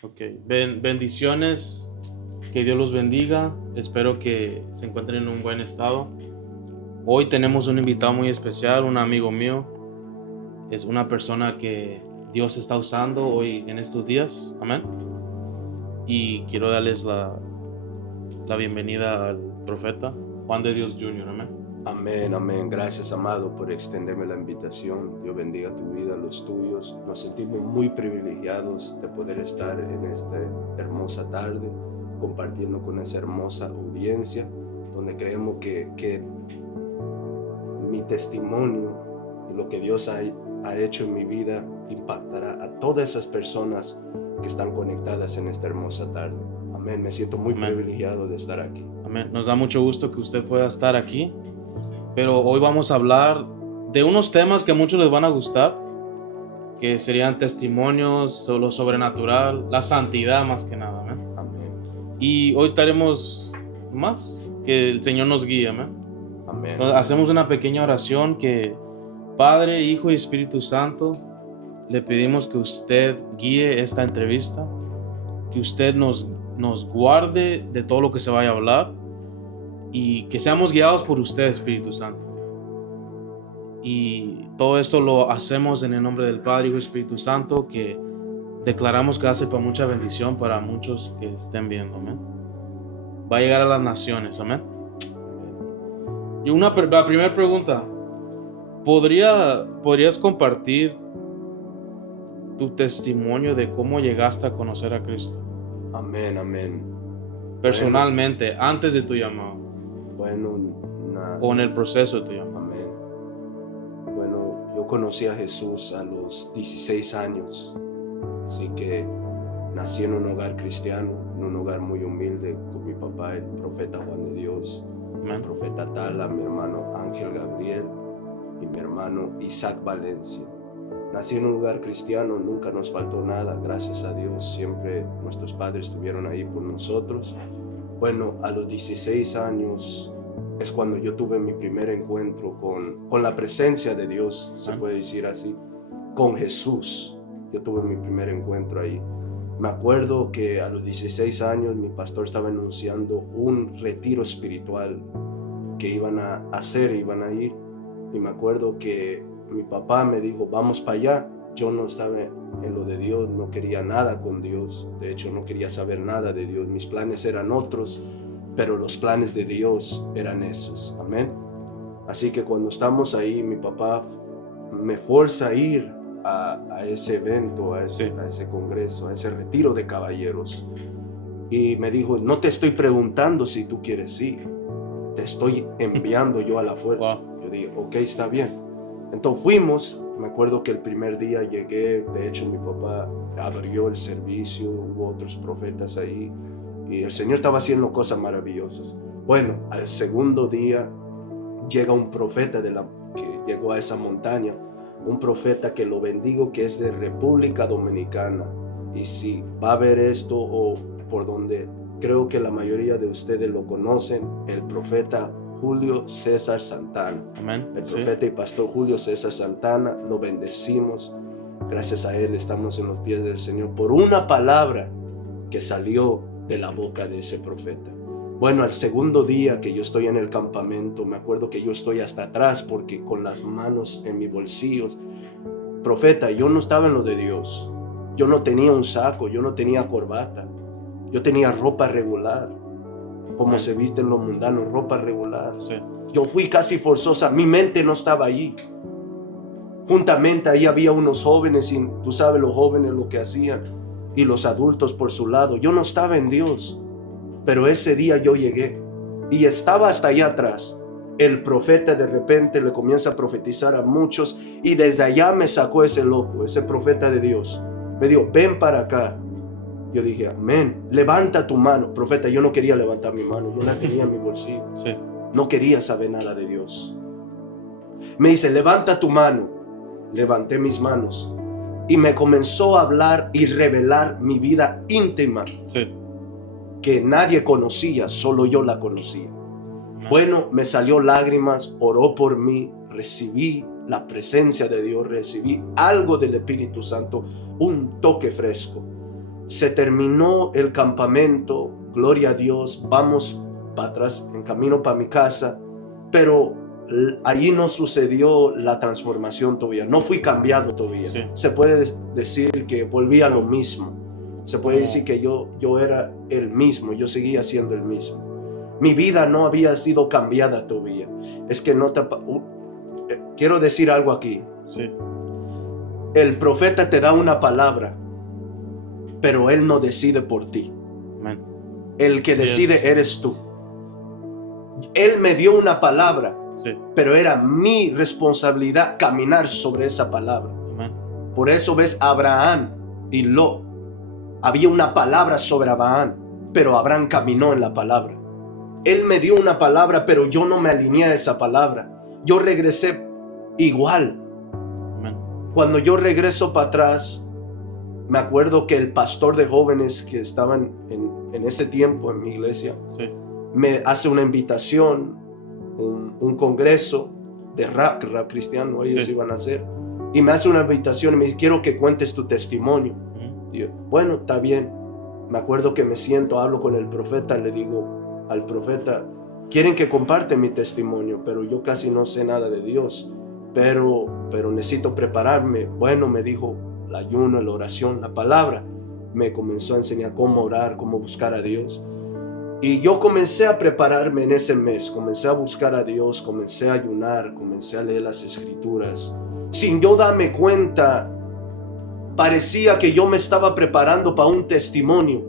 Ok, bendiciones, que Dios los bendiga, espero que se encuentren en un buen estado. Hoy tenemos un invitado muy especial, un amigo mío, es una persona que Dios está usando hoy en estos días, amén. Y quiero darles la bienvenida al profeta Juan de Dios Jr., amén. Amén, amén. Gracias, amado, por extenderme la invitación. Dios bendiga tu vida, los tuyos. Nos sentimos muy privilegiados de poder estar en esta hermosa tarde compartiendo con esa hermosa audiencia, donde creemos que mi testimonio y lo que Dios ha hecho en mi vida impactará a todas esas personas que están conectadas en esta hermosa tarde. Amén. Me siento muy Amén. privilegiado de estar aquí. Amén. Nos da mucho gusto que usted pueda estar aquí, pero hoy vamos a hablar de unos temas que a muchos les van a gustar, que serían testimonios, lo sobrenatural, la santidad más que nada, amén. Amén. Y hoy estaremos más, que el Señor nos guíe, amén. Amén. Entonces, hacemos una pequeña oración que Padre, Hijo y Espíritu Santo, le pedimos que usted guíe esta entrevista, que usted nos guarde de todo lo que se vaya a hablar y que seamos guiados por usted, Espíritu Santo. Y todo esto lo hacemos en el nombre del Padre, Hijo y Espíritu Santo, que declaramos que hace para mucha bendición para muchos que estén viendo, amén. Va a llegar a las naciones, amén. Y la primera pregunta, ¿podrías compartir tu testimonio de cómo llegaste a conocer a Cristo? Amén, amén. Personalmente, antes de tu llamado, Bueno, o en el proceso de tu llamado. amén. Bueno, yo conocí a Jesús a los 16 años, así que nací en un hogar cristiano, en un hogar muy humilde, con mi papá, el profeta Juan de Dios, el Amén. profeta Tala, mi hermano Ángel Gabriel y mi hermano Isaac Valencia. Nací en un lugar cristiano, nunca nos faltó nada, gracias a Dios, siempre nuestros padres estuvieron ahí por nosotros. Bueno, a los 16 años es cuando yo tuve mi primer encuentro con la presencia de Dios, se puede decir así, con Jesús. Yo tuve mi primer encuentro ahí. Me acuerdo que a los 16 años mi pastor estaba anunciando un retiro espiritual que iban a hacer, iban a ir. Y me acuerdo que mi papá me dijo, vamos para allá. Yo no estaba en lo de Dios, no quería nada con Dios. De hecho, no quería saber nada de Dios. Mis planes eran otros, pero los planes de Dios eran esos. Amén. Así que cuando estamos ahí, mi papá me fuerza a ir a ese evento, a ese congreso, a ese retiro de caballeros. Y me dijo, no te estoy preguntando si tú quieres ir, te estoy enviando yo a la fuerza. Wow. Yo dije, ok, está bien. Entonces fuimos, me acuerdo que el primer día llegué, de hecho mi papá abrió el servicio, hubo otros profetas ahí y el Señor estaba haciendo cosas maravillosas. Bueno, al segundo día llega un profeta que llegó a esa montaña, un profeta que lo bendigo, que es de República Dominicana. Y si va a ver esto o por donde creo que la mayoría de ustedes lo conocen, el profeta Julio César Santana. Amén. El profeta y pastor Julio César Santana, lo bendecimos. Gracias a él estamos en los pies del Señor por una palabra que salió de la boca de ese profeta. Bueno, al segundo día que yo estoy en el campamento, me acuerdo que yo estoy hasta atrás porque con las manos en mis bolsillos. Profeta, yo no estaba en lo de Dios. Yo no tenía un saco, yo no tenía corbata. Yo tenía ropa regular, como se viste en los mundanos, ropa regular. Sí. Yo fui casi forzosa, mi mente no estaba allí. Juntamente ahí había unos jóvenes y tú sabes los jóvenes lo que hacían y los adultos por su lado. Yo no estaba en Dios. Pero ese día yo llegué y estaba hasta allá atrás. El profeta de repente le comienza a profetizar a muchos y desde allá me sacó ese loco, ese profeta de Dios. Me dijo, ven para acá. Yo dije, amén, levanta tu mano. Profeta, yo no quería levantar mi mano, yo la tenía en mi bolsillo. Sí. No quería saber nada de Dios. Me dice, levanta tu mano. Levanté mis manos y me comenzó a hablar y revelar mi vida íntima. Sí. Que nadie conocía, solo yo la conocía. Bueno, me salió lágrimas, oró por mí, recibí la presencia de Dios, recibí algo del Espíritu Santo, un toque fresco. Se terminó el campamento, gloria a Dios, vamos para atrás, en camino para mi casa, pero allí no sucedió la transformación todavía, no fui cambiado todavía. Sí. Se puede decir que volví a lo mismo, se puede decir que yo era el mismo, yo seguía siendo el mismo. Mi vida no había sido cambiada todavía. Es que no te... quiero decir algo aquí. Sí. El profeta te da una palabra, pero él no decide por ti. Amén. El que Sí decide es. eres tú. Él me dio una palabra, Sí. pero era mi responsabilidad caminar sobre esa palabra. Amén. Por eso ves a Abraham y Lot. Había una palabra sobre Abraham, pero Abraham caminó en la palabra. Él me dio una palabra, pero yo no me alineé a esa palabra. Yo regresé igual. Amén. Cuando yo regreso para atrás, me acuerdo que el pastor de jóvenes que estaban en ese tiempo en mi iglesia, Sí. me hace una invitación, un congreso de rap cristiano, ellos Sí. iban a hacer, y me hace una invitación y me dice, quiero que cuentes tu testimonio. Y yo, bueno, está bien. Me acuerdo que me siento, hablo con el profeta, le digo al profeta, quieren que comparte mi testimonio, pero yo casi no sé nada de Dios, pero necesito prepararme. Bueno, me dijo, el ayuno, la oración, la palabra. Me comenzó a enseñar cómo orar, cómo buscar a Dios. Y yo comencé a prepararme en ese mes, comencé a buscar a Dios, comencé a ayunar, comencé a leer las escrituras. Sin yo darme cuenta, parecía que yo me estaba preparando para un testimonio,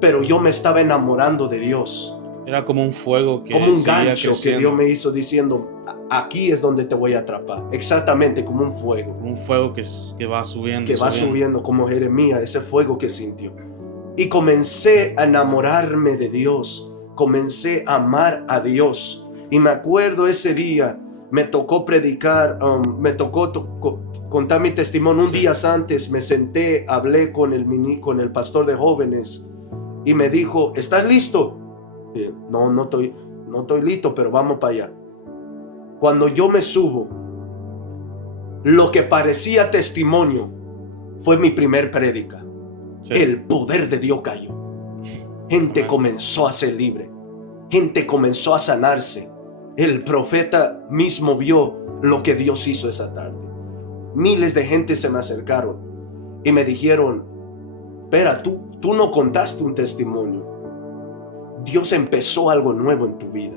pero yo me estaba enamorando de Dios. Era como un fuego que Como un seguía gancho que creciendo. Dios me hizo diciendo, aquí es donde te voy a atrapar. Exactamente, como un fuego. Como un fuego que va subiendo. Que va subiendo como Jeremías, ese fuego que sintió. Y comencé a enamorarme de Dios, comencé a amar a Dios. Y me acuerdo ese día, me tocó predicar, me tocó contar mi testimonio. Un día antes me senté, hablé con el pastor de jóvenes y me dijo, ¿estás listo? Y, no estoy listo, pero vamos para allá. Cuando yo me subo, lo que parecía testimonio fue mi primer prédica. Sí. El poder de Dios cayó. Gente comenzó a ser libre. Gente comenzó a sanarse. El profeta mismo vio lo que Dios hizo esa tarde. Miles de gente se me acercaron y me dijeron, espera, tú no contaste un testimonio. Dios empezó algo nuevo en tu vida.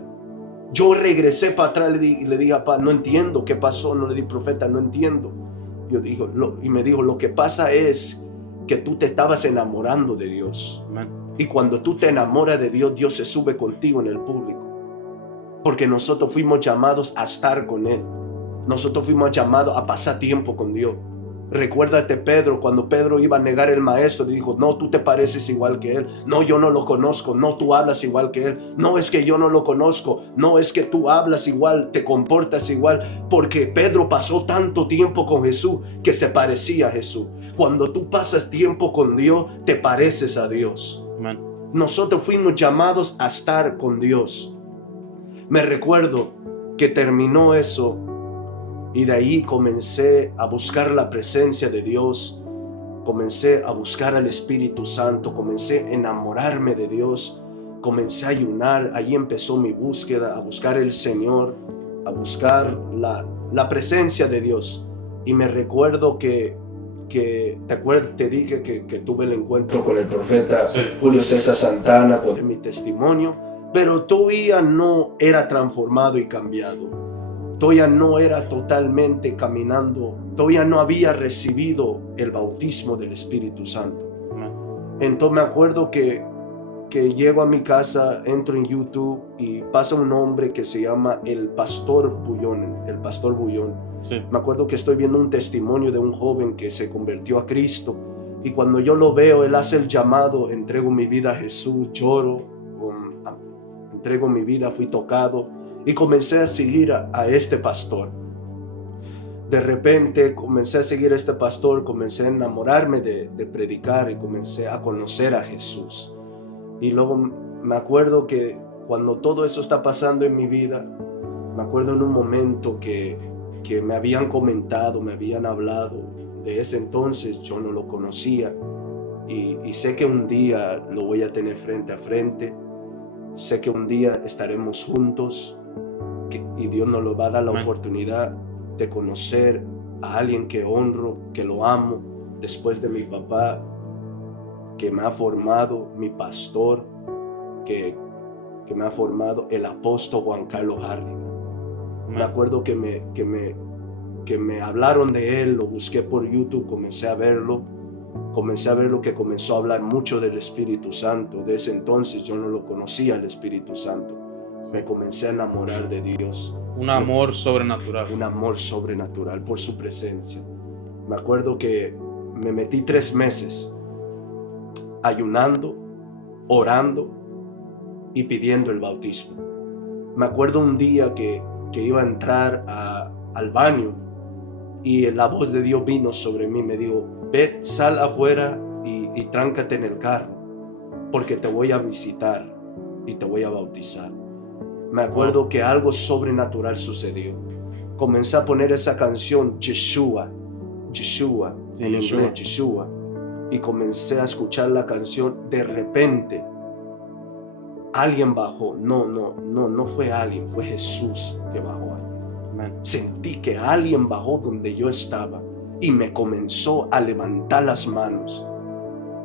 Yo regresé para atrás y le dije, papá, no entiendo qué pasó. No le di, profeta, no entiendo. Y me dijo, lo que pasa es que tú te estabas enamorando de Dios. Amén. Y cuando tú te enamoras de Dios, Dios se sube contigo en el público. Porque nosotros fuimos llamados a estar con Él. Nosotros fuimos llamados a pasar tiempo con Dios. Recuérdate Pedro, cuando Pedro iba a negar al maestro, le dijo, no, tú te pareces igual que él. No, yo no lo conozco. No, tú hablas igual que él. No, es que yo no lo conozco. No, es que tú hablas igual, te comportas igual. Porque Pedro pasó tanto tiempo con Jesús que se parecía a Jesús. Cuando tú pasas tiempo con Dios, te pareces a Dios. Amén. Nosotros fuimos llamados a estar con Dios. Me recuerdo que terminó eso y de ahí comencé a buscar la presencia de Dios, comencé a buscar al Espíritu Santo, comencé a enamorarme de Dios, comencé a ayunar. Ahí empezó mi búsqueda, a buscar el Señor, a buscar la presencia de Dios. Y me recuerdo que ¿te acuerdas? Te dije que tuve el encuentro con el profeta Julio César Santana, con mi testimonio, pero todavía no era transformado y cambiado. Todavía no era totalmente caminando, todavía no había recibido el bautismo del Espíritu Santo. Entonces me acuerdo que llego a mi casa, entro en YouTube y pasa un hombre que se llama el Pastor Bullón, el Pastor Bullón. Sí. Me acuerdo que estoy viendo un testimonio de un joven que se convirtió a Cristo y cuando yo lo veo, él hace el llamado, entrego mi vida a Jesús, lloro, entrego mi vida, fui tocado. Y comencé a seguir a este pastor. De repente comencé a seguir a este pastor, comencé a enamorarme de predicar y comencé a conocer a Jesús. Y luego me acuerdo que cuando todo eso está pasando en mi vida, me acuerdo en un momento que me habían comentado, me habían hablado. De ese entonces yo no lo conocía. y sé que un día lo voy a tener frente a frente. Sé que un día estaremos juntos y Dios nos lo va a dar la Amén. oportunidad de conocer a alguien que honro, que lo amo, después de mi papá, que me ha formado, mi pastor, que me ha formado, el apóstol Juan Carlos Harrigan. Me acuerdo que me hablaron de él, lo busqué por YouTube, comencé a verlo que comenzó a hablar mucho del Espíritu Santo. De ese entonces yo no lo conocía, el Espíritu Santo. Me comencé a enamorar de Dios. Un amor sobrenatural. Un amor sobrenatural por su presencia. Me acuerdo que me metí 3 meses ayunando, orando y pidiendo el bautismo. Me acuerdo un día que iba a entrar al baño y la voz de Dios vino sobre mí, me dijo: ve, sal afuera y tráncate en el carro, porque te voy a visitar y te voy a bautizar. Me acuerdo que algo sobrenatural sucedió. Comencé a poner esa canción, Yeshua, en inglés, Yeshua, y comencé a escuchar la canción. De repente, alguien bajó. No fue alguien, fue Jesús que bajó ahí. Amén. Sentí que alguien bajó donde yo estaba y me comenzó a levantar las manos,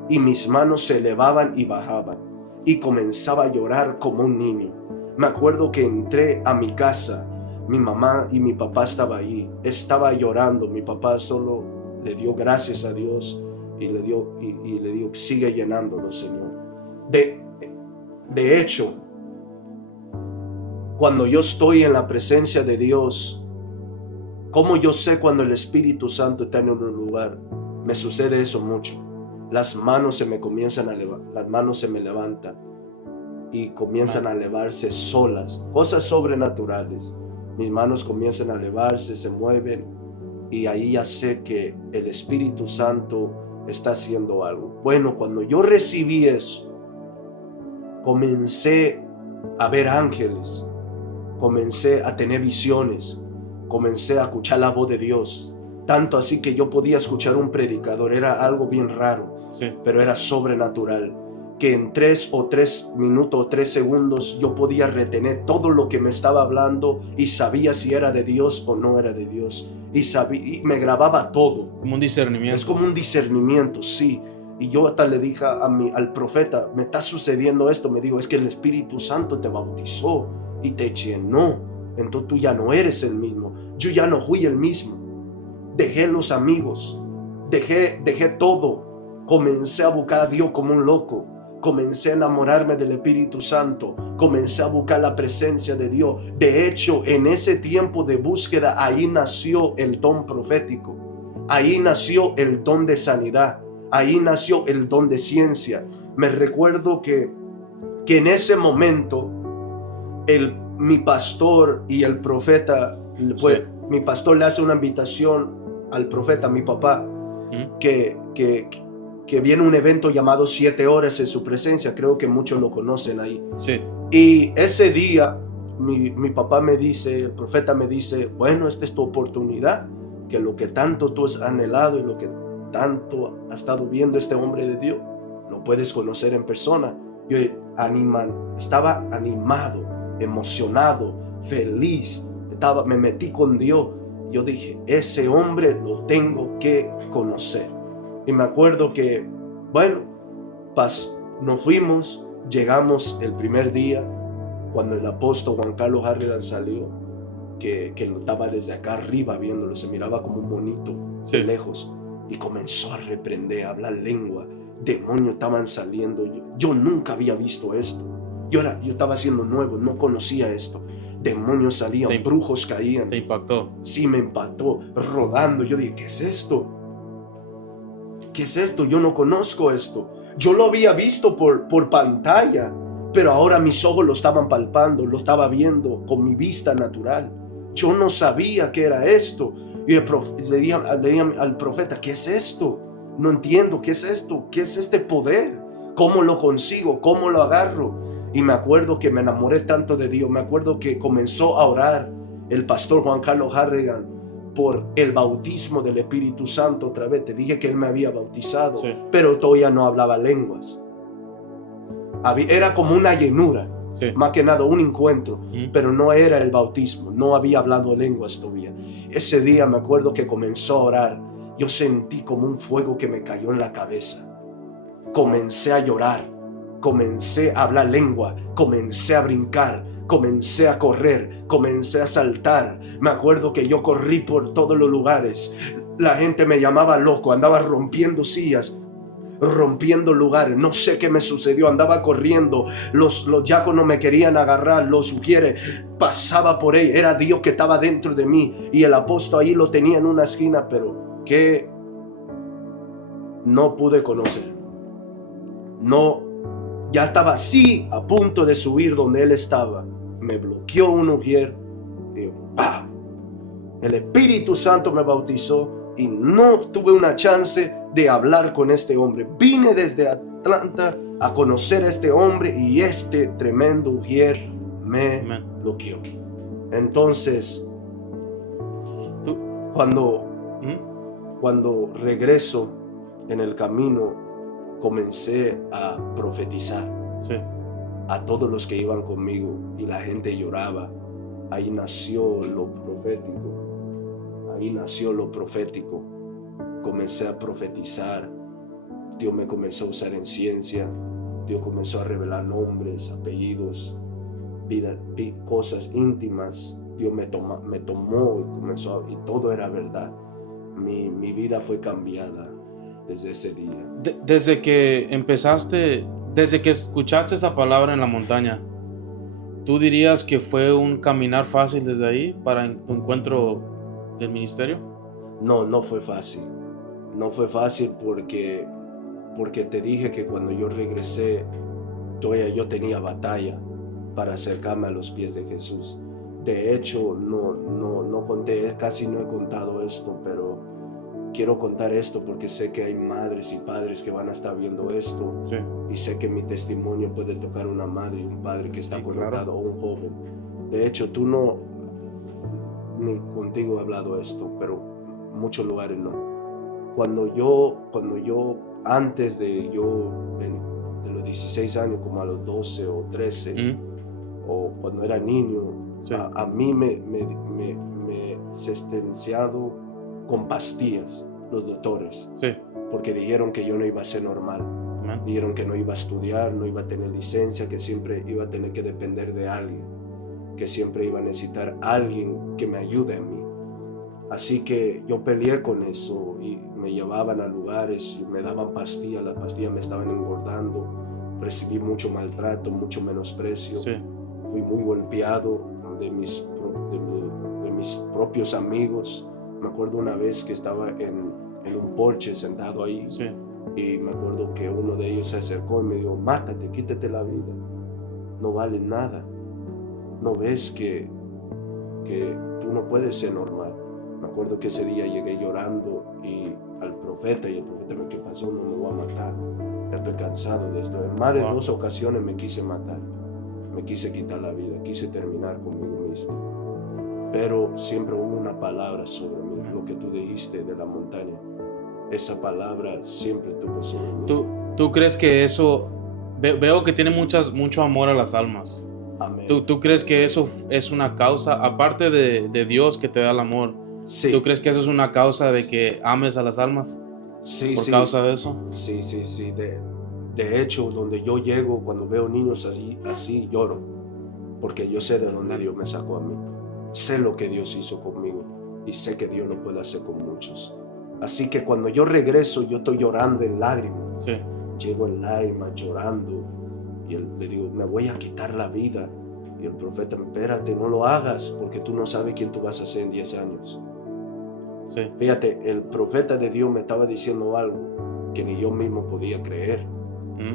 y mis manos se elevaban y bajaban, y comenzaba a llorar como un niño. Me acuerdo que entré a mi casa, mi mamá y mi papá estaban ahí, estaba llorando. Mi papá solo le dio gracias a Dios y le dio sigue llenándolo, Señor. De hecho, cuando yo estoy en la presencia de Dios, ¿cómo yo sé cuando el Espíritu Santo está en un lugar? Me sucede eso mucho. Las manos se me comienzan a levantar, las manos se me levantan y comienzan a elevarse solas, cosas sobrenaturales. Mis manos comienzan a elevarse, se mueven, y ahí ya sé que el Espíritu Santo está haciendo algo. Bueno, cuando yo recibí eso, comencé a ver ángeles, comencé a tener visiones, comencé a escuchar la voz de Dios, tanto así que yo podía escuchar un predicador. Era algo bien raro, Sí. pero era sobrenatural, que en 3 minutos o 3 segundos yo podía retener todo lo que me estaba hablando y sabía si era de Dios o no era de Dios, y me grababa todo. Como un discernimiento. Es como un discernimiento, sí. Y yo hasta le dije al profeta: me está sucediendo esto. Me dijo: es que el Espíritu Santo te bautizó y te llenó, entonces tú ya no eres el mismo. Yo ya no fui el mismo. Dejé los amigos, dejé todo. Comencé a buscar a Dios como un loco. Comencé a enamorarme del Espíritu Santo. Comencé a buscar la presencia de Dios. De hecho, en ese tiempo de búsqueda, ahí nació el don profético. Ahí nació el don de sanidad. Ahí nació el don de ciencia. Me recuerdo que en ese momento mi pastor y el profeta, pues, sí, mi pastor le hace una invitación al profeta, mi papá, que viene un evento llamado 7 horas en su presencia. Creo que muchos lo conocen ahí. Sí. Y ese día mi papá me dice, el profeta me dice: bueno, esta es tu oportunidad, que lo que tanto tú has anhelado y lo que tanto ha estado viendo este hombre de Dios, lo puedes conocer en persona. Yo estaba animado, emocionado, feliz, me metí con Dios. Yo dije: ese hombre lo tengo que conocer. Y me acuerdo que, bueno, nos fuimos, llegamos el primer día, cuando el apóstol Juan Carlos Harrigan salió, que lo estaba desde acá arriba viéndolo, se miraba como un monito, sí, de lejos, y comenzó a reprender, a hablar lengua. Demonios estaban saliendo. Yo nunca había visto esto. Yo estaba siendo nuevo, no conocía esto. Demonios salían, brujos caían. ¿Te impactó? Sí, me impactó, rodando. Yo dije: ¿qué es esto? ¿Qué es esto? Yo no conozco esto. Yo lo había visto por pantalla, pero ahora mis ojos lo estaban palpando, lo estaba viendo con mi vista natural. Yo no sabía qué era esto. Y le dije al profeta: ¿qué es esto? No entiendo, ¿qué es esto? ¿Qué es este poder? ¿Cómo lo consigo? ¿Cómo lo agarro? Y me acuerdo que me enamoré tanto de Dios. Me acuerdo que comenzó a orar el pastor Juan Carlos Harrigan por el bautismo del Espíritu Santo otra vez. Te dije que Él me había bautizado, Sí. pero todavía no hablaba lenguas. Era como una llenura, Sí. más que nada un encuentro, Ujú. pero no era el bautismo, no había hablado lenguas todavía. Ese día me acuerdo que comenzó a orar, yo sentí como un fuego que me cayó en la cabeza. Comencé a llorar, comencé a hablar lengua, comencé a brincar, comencé a correr, comencé a saltar. Me acuerdo que yo corrí por todos los lugares. La gente me llamaba loco, andaba rompiendo sillas, rompiendo lugares. No sé qué me sucedió, andaba corriendo. Los diáconos me querían agarrar, los ujieres. Pasaba por ahí, era Dios que estaba dentro de mí. Y el apóstol ahí lo tenía en una esquina, pero que no pude conocer. No, ya estaba así a punto de subir donde él estaba. Me bloqueó un ujier y ¡pah! El Espíritu Santo me bautizó y no tuve una chance de hablar con este hombre. Vine desde Atlanta a conocer a este hombre y este tremendo ujier me Amén. bloqueó. Entonces, Tú- cuando regreso en el camino, comencé a profetizar Sí. a todos los que iban conmigo y la gente lloraba. Ahí nació lo profético. Ahí nació lo profético. Comencé a profetizar. Dios me comenzó a usar en ciencia. Dios comenzó a revelar nombres, apellidos, cosas íntimas. Dios me tomó y comenzó y todo era verdad. Mi vida fue cambiada desde ese día. Desde que empezaste, desde que escuchaste esa palabra en la montaña, ¿tú dirías que fue un caminar fácil desde ahí para tu encuentro del ministerio? No, no fue fácil. No fue fácil porque te dije que cuando yo regresé, todavía yo tenía batalla para acercarme a los pies de Jesús. De hecho, no conté, casi no he contado esto, pero quiero contar esto porque sé que hay madres y padres que van a estar viendo esto. Sí. Y sé que mi testimonio puede tocar a una madre y un padre que está Sí, conectado, claro. o un joven. De hecho, tú no, ni contigo he hablado esto, pero en muchos lugares no. Cuando yo, antes de de los 16 años, como a los 12 o 13, o cuando era niño, Sí. a mí me sentenciado con pastillas los doctores, Sí. porque dijeron que yo no iba a ser normal. Amén. Dijeron que no iba a estudiar, no iba a tener licencia, que siempre iba a tener que depender de alguien, que siempre iba a necesitar a alguien que me ayude a mí. Así que yo peleé con eso y me llevaban a lugares y me daban pastillas, las pastillas me estaban engordando, recibí mucho maltrato, mucho menosprecio, Sí. fui muy golpeado de mis propios amigos. Me acuerdo una vez que estaba en un porche sentado ahí. Sí. Y me acuerdo que uno de ellos se acercó y me dijo: mátate, quítate la vida, no vales nada, no ves que tú no puedes ser normal. Me acuerdo que ese día llegué llorando y al profeta, y el profeta me dijo: ¿qué pasó? No me voy a matar, ya estoy cansado de esto. En más de 2 ocasiones me quise matar, me quise quitar la vida, quise terminar conmigo mismo, pero siempre hubo una palabra sobre mí, lo que tú dijiste de la montaña. Esa palabra siempre tuvo sobre mí. ¿Tú crees que eso... Veo que tiene mucho amor a las almas. Amén. ¿Tú crees que eso es una causa, aparte de Dios que te da el amor? Sí. ¿Tú crees que eso es una causa de que ames a las almas? Sí, ¿Por sí. causa de eso? Sí. De hecho, donde yo llego, cuando veo niños así lloro, porque yo sé de dónde Dios me sacó a mí. Sé lo que Dios hizo conmigo y sé que Dios lo puede hacer con muchos. Así que cuando yo regreso, yo estoy llorando en lágrimas. Sí. Llego en lágrimas, llorando, y le digo: me voy a quitar la vida. Y el profeta: espérate, no lo hagas, porque tú no sabes quién tú vas a ser en 10 años. Sí. Fíjate, el profeta de Dios me estaba diciendo algo que ni yo mismo podía creer,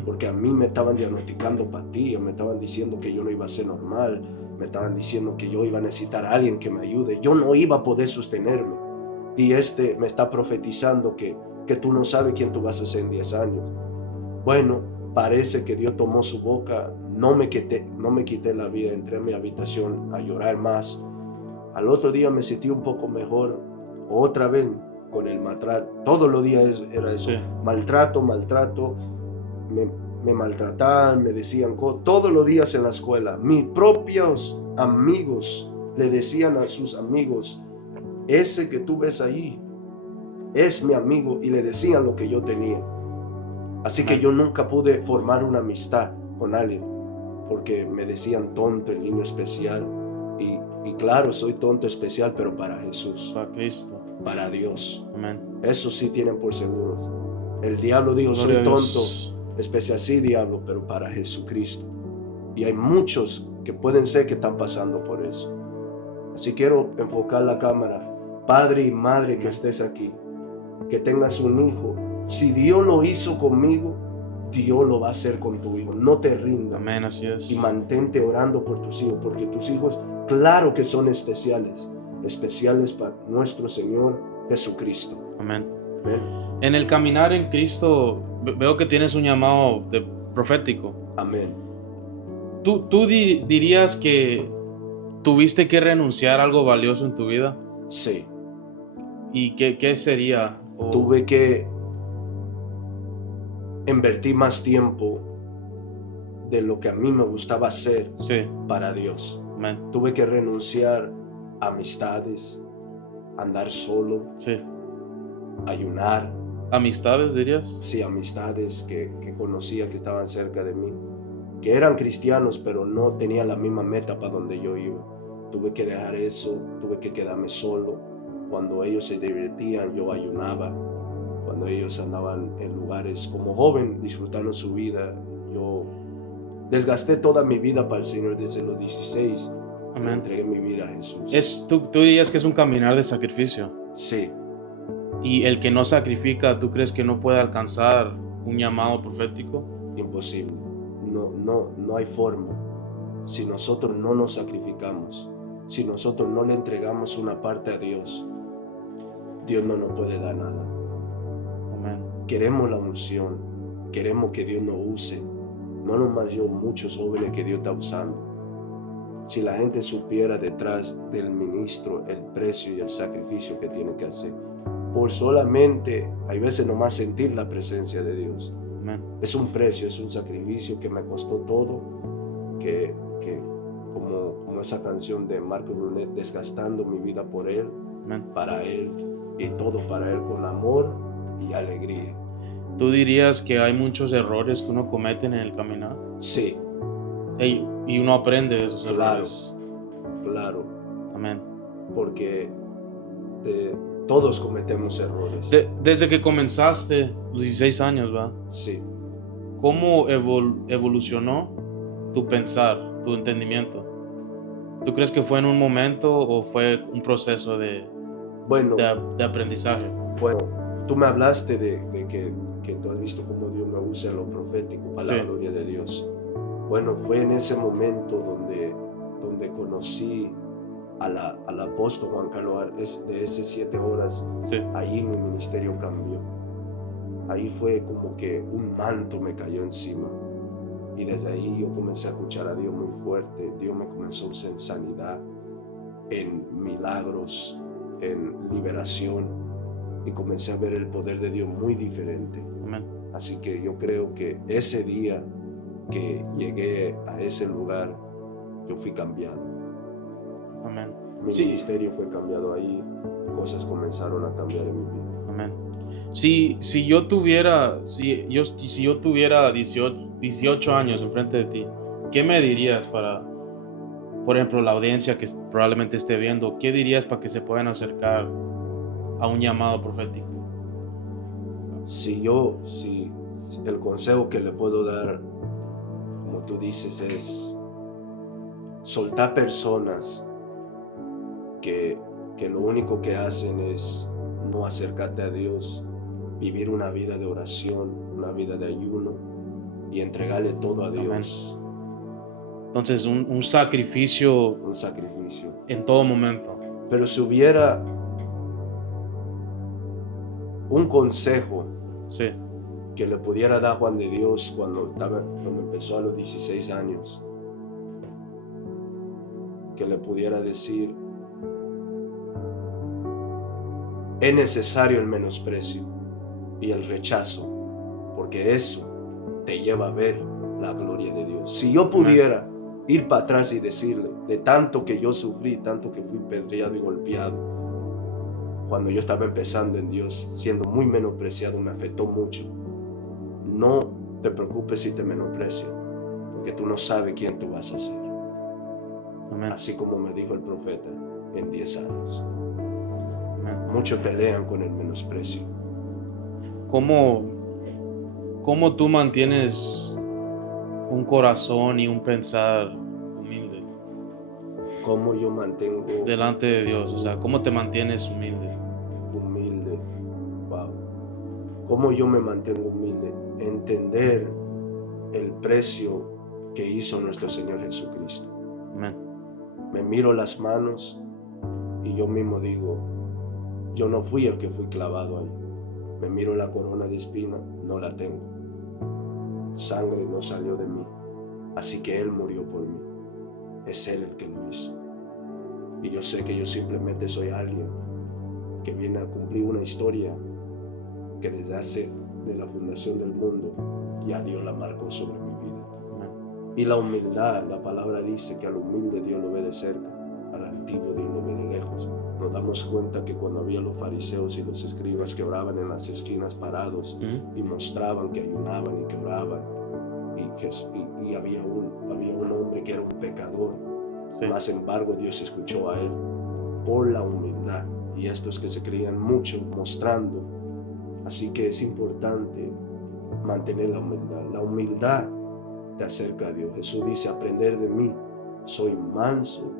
porque a mí me estaban diagnosticando apatía, me estaban diciendo que yo no iba a ser normal, me estaban diciendo que yo iba a necesitar a alguien que me ayude, yo no iba a poder sostenerme. Y me está profetizando que tú no sabes quién tú vas a ser en 10 años. Bueno, parece que Dios tomó su boca, no me quité la vida, entré a mi habitación a llorar más. Al otro día me sentí un poco mejor otra vez con el maltrato. Todos los días era eso. Sí. Maltrato. Me maltrataban, me decían cosas. Todos los días en la escuela. Mis propios amigos le decían a sus amigos, ese que tú ves ahí es mi amigo, y le decían lo que yo tenía. Así que yo nunca pude formar una amistad con alguien, porque me decían tonto, el niño especial. Y claro, soy tonto especial, pero para Jesús, Para Cristo. para Dios. Amén. Eso sí tienen por seguro. El diablo dijo, Gloria soy a Dios. tonto especial, sí, diablo, pero para Jesucristo. Y hay muchos que pueden ser que están pasando por eso. Así quiero enfocar la cámara. Padre y madre que estés aquí, que tengas un hijo, si Dios lo hizo conmigo, Dios lo va a hacer con tu hijo. No te rindas. Amén, así es. Y mantente orando por tus hijos, porque tus hijos, claro que son especiales, especiales para nuestro Señor Jesucristo. Amén. Amén. En el caminar en Cristo, veo que tienes un llamado profético. Amén. ¿Tú dirías que tuviste que renunciar a algo valioso en tu vida? Sí. ¿Y qué sería? Tuve que invertir más tiempo de lo que a mí me gustaba hacer para Dios. Amén. Tuve que renunciar a amistades, andar solo, ayunar. ¿Amistades dirías? Sí, amistades que conocía que estaban cerca de mí, que eran cristianos, pero no tenían la misma meta para donde yo iba. Tuve que dejar eso, tuve que quedarme solo. Cuando ellos se divertían, yo ayunaba. Cuando ellos andaban en lugares como joven, disfrutando su vida, yo desgasté toda mi vida para el Señor desde los 16. Amén. Entregué mi vida a Jesús. ¿Tú dirías que es un caminar de sacrificio? Sí. ¿Y el que no sacrifica, tú crees que no puede alcanzar un llamado profético? Imposible. No hay forma. Si nosotros no nos sacrificamos, si nosotros no le entregamos una parte a Dios, Dios no nos puede dar nada. Amén. Queremos la unción, queremos que Dios nos use. No nomás yo, muchos jóvenes que Dios está usando. Si la gente supiera detrás del ministro el precio y el sacrificio que tiene que hacer, por solamente, hay veces nomás sentir la presencia de Dios. Amén. Es un precio, es un sacrificio que me costó todo, que como esa canción de Marco Brunet, desgastando mi vida por Él, Amén. para Él, y todo para Él con amor y alegría. ¿Tú dirías que hay muchos errores que uno comete en el caminar? Sí. Y uno aprende de esos errores. Claro. Amén. Porque todos cometemos errores. Desde que comenzaste, los 16 años, ¿va? Sí. ¿Cómo evolucionó tu pensar, tu entendimiento? ¿Tú crees que fue en un momento o fue un proceso de aprendizaje? Bueno, tú me hablaste de que tú has visto cómo Dios me usa en lo profético para la gloria de Dios. Bueno, fue en ese momento donde conocí al apóstol Juan Carlos de esas 7 horas. Ahí mi ministerio cambió. Ahí fue como que un manto me cayó encima. Y desde ahí yo comencé a escuchar a Dios muy fuerte. Dios me comenzó a usar en sanidad, en milagros, en liberación. Y comencé a ver el poder de Dios muy diferente. Amén. Así que yo creo que ese día que llegué a ese lugar, yo fui cambiado. Amén. Mi ministerio fue cambiado ahí. Cosas comenzaron a cambiar en mi vida. Amén. Si yo tuviera 18 años enfrente de ti, ¿qué me dirías para, por ejemplo, la audiencia que probablemente esté viendo, qué dirías para que se puedan acercar a un llamado profético? Si el consejo que le puedo dar, como tú dices, es soltar personas que lo único que hacen es no acercarte a Dios, vivir una vida de oración, una vida de ayuno y entregarle todo a Dios. Amén. Entonces un sacrificio. Un sacrificio. En todo momento. Pero si hubiera un consejo que le pudiera dar Juan de Dios cuando empezó a los 16 años, que le pudiera decir, Es necesario el menosprecio y el rechazo, porque eso te lleva a ver la gloria de Dios. Si yo pudiera ir para atrás y decirle, de tanto que yo sufrí, tanto que fui pedreado y golpeado, cuando yo estaba empezando en Dios, siendo muy menospreciado, me afectó mucho. No te preocupes si te menosprecian, porque tú no sabes quién tú vas a ser. Amén. Así como me dijo el profeta, en 10 años. Amén. Muchos pelean con el menosprecio. ¿Cómo tú mantienes un corazón y un pensar humilde ¿Cómo yo mantengo delante de Dios? O sea, ¿cómo te mantienes humilde? humilde? Wow. ¿Cómo yo me mantengo humilde? Entender el precio que hizo nuestro Señor Jesucristo. Amén. Me miro las manos y yo mismo digo, yo no fui el que fui clavado ahí. Me miro la corona de espina, no la tengo. Sangre no salió de mí, así que Él murió por mí. Es Él el que lo hizo. Y yo sé que yo simplemente soy alguien que viene a cumplir una historia que desde la fundación del mundo ya Dios la marcó sobre mi vida. Amén. Y la humildad, la palabra dice que al humilde Dios lo ve de cerca, al altivo Dios lo ve de lejos. Nos damos cuenta que cuando había los fariseos y los escribas que oraban en las esquinas parados y mostraban que ayunaban y que oraban, y había un hombre que era un pecador, más embargo Dios escuchó a él por la humildad, y estos que se creían mucho mostrando. Así que es importante mantener la humildad. La humildad te acerca a Dios. Jesús dice, aprender de mí, soy manso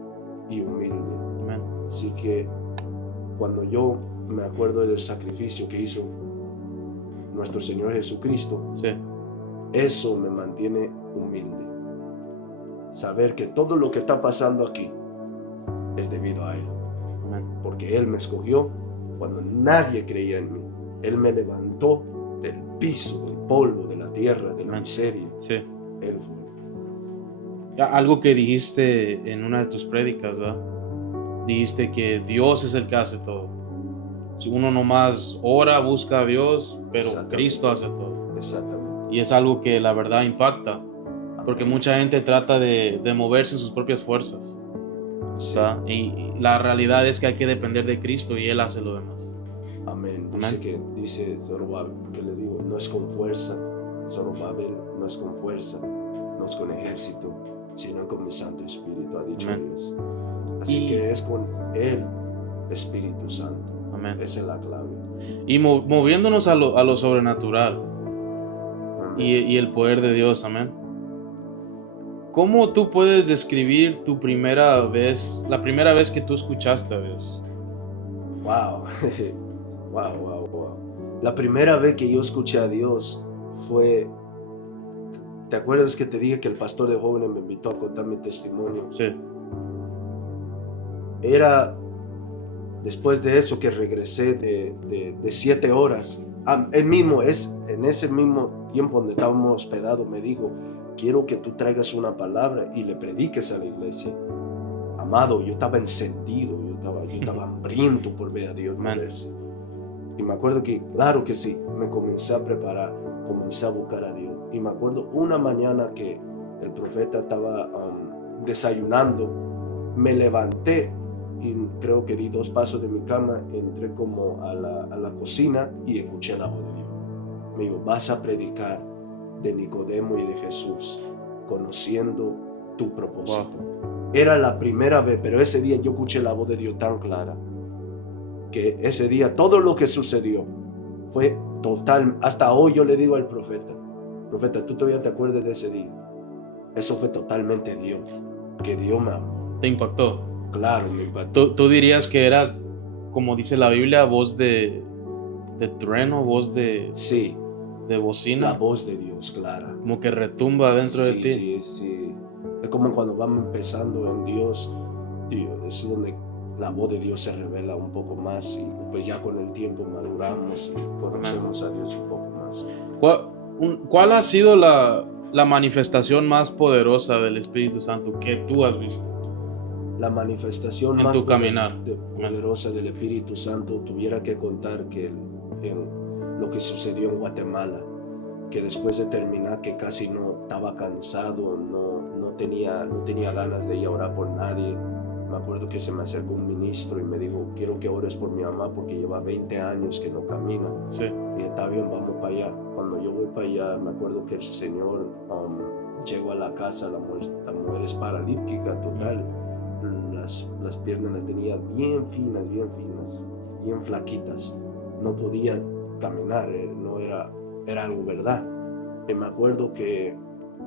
y humilde. Amén. Así que cuando yo me acuerdo del sacrificio que hizo nuestro Señor Jesucristo, Sí. eso me mantiene humilde. Saber que todo lo que está pasando aquí es debido a Él. Amén. Porque Él me escogió cuando nadie creía en mí. Él me levantó del piso, del polvo, de la tierra, de la miseria. Sí. Él fue. Algo que dijiste en una de tus prédicas, ¿verdad? Dijiste que Dios es el que hace todo. Si uno nomás ora, busca a Dios, pero Cristo hace todo. Exactamente. Y es algo que la verdad impacta, porque mucha gente trata de moverse en sus propias fuerzas. Sí. Y la realidad es que hay que depender de Cristo y Él hace lo demás. Amén. Amén. Dice Zorobabel, que le digo, no es con fuerza, Zorobabel, no es con fuerza, no es con ejército, sino con mi Santo Espíritu, ha dicho Amén. Dios. Así que es con el Espíritu Santo. Amén. Esa es la clave. Y moviéndonos a lo sobrenatural Amén. y el poder de Dios, amén. ¿Cómo tú puedes describir la primera vez que tú escuchaste a Dios? Wow. Wow. La primera vez que yo escuché a Dios fue, ¿te acuerdas que te dije que el pastor de jóvenes me invitó a contar mi testimonio? Sí. Era después de eso que regresé de 7 horas. Él mismo, en ese mismo tiempo donde estábamos hospedados, me dijo, quiero que tú traigas una palabra y le prediques a la iglesia. Amado, yo estaba encendido, yo estaba hambriento por ver a Dios moverse. Y me acuerdo que, claro que sí, me comencé a preparar, comencé a buscar a Dios. Y me acuerdo una mañana que el profeta estaba desayunando, me levanté y creo que di 2 pasos de mi cama, entré como a la cocina y escuché la voz de Dios. Me dijo, vas a predicar de Nicodemo y de Jesús, conociendo tu propósito. Wow. Era la primera vez, pero ese día yo escuché la voz de Dios tan clara, que ese día todo lo que sucedió fue total. Hasta hoy yo le digo al profeta, tú todavía te acuerdas de ese día. Eso fue totalmente Dios, que Dios me amó. ¿Te impactó? Claro, me impactó. ¿Tú dirías que era, como dice la Biblia, voz de trueno, voz de... Sí. De bocina? La voz de Dios, clara. Como que retumba dentro de ti. Sí. Es como cuando vamos empezando en Dios, es donde la voz de Dios se revela un poco más, y pues ya con el tiempo maduramos y conocemos a Dios un poco más. ¿Cuál ha sido la manifestación más poderosa del Espíritu Santo que tú has visto? la manifestación en más tu caminar. poderosa del Espíritu Santo, tuviera que contar que lo que sucedió en Guatemala, que después de terminar, que casi no estaba cansado, no tenía ganas de ir a orar por nadie. Me acuerdo que se me acercó un ministro y me dijo, quiero que ores por mi mamá porque lleva 20 años que no camina. Sí. Y está bien, vamos para allá. Cuando yo voy para allá, me acuerdo que el Señor llegó a la casa, la mujer es paralítica total. Las piernas las tenía bien finas, bien flaquitas. No podía caminar, era algo verdad. Y me acuerdo que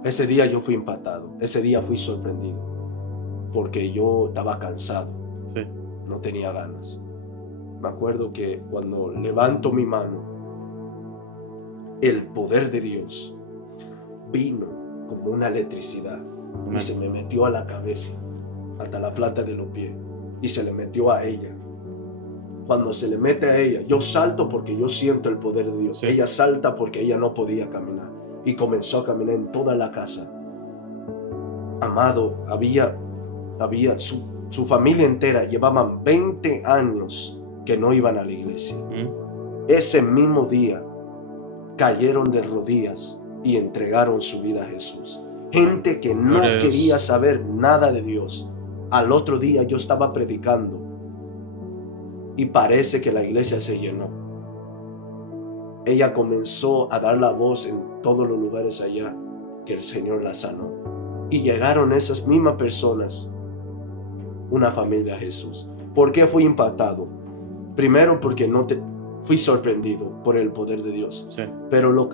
ese día yo fui impactado, ese día fui sorprendido, porque yo estaba cansado, Sí. no tenía ganas. Me acuerdo que cuando levanto mi mano, el poder de Dios vino como una electricidad. Amén. Y se me metió a la cabeza, hasta la planta de los pies, y se le metió a ella. Cuando se le mete a ella, yo salto porque yo siento el poder de Dios. Sí. Ella salta porque ella no podía caminar, y comenzó a caminar en toda la casa. Amado, había su familia entera, llevaban 20 años que no iban a la iglesia. Ese mismo día cayeron de rodillas y entregaron su vida a Jesús. Gente que no quería saber nada de Dios. Al otro día yo estaba predicando y parece que la iglesia se llenó. Ella comenzó a dar la voz en todos los lugares allá que el Señor la sanó. Y llegaron esas mismas personas, una familia a Jesús. ¿Por qué fui impactado? Primero porque fui sorprendido por el poder de Dios. Sí. Pero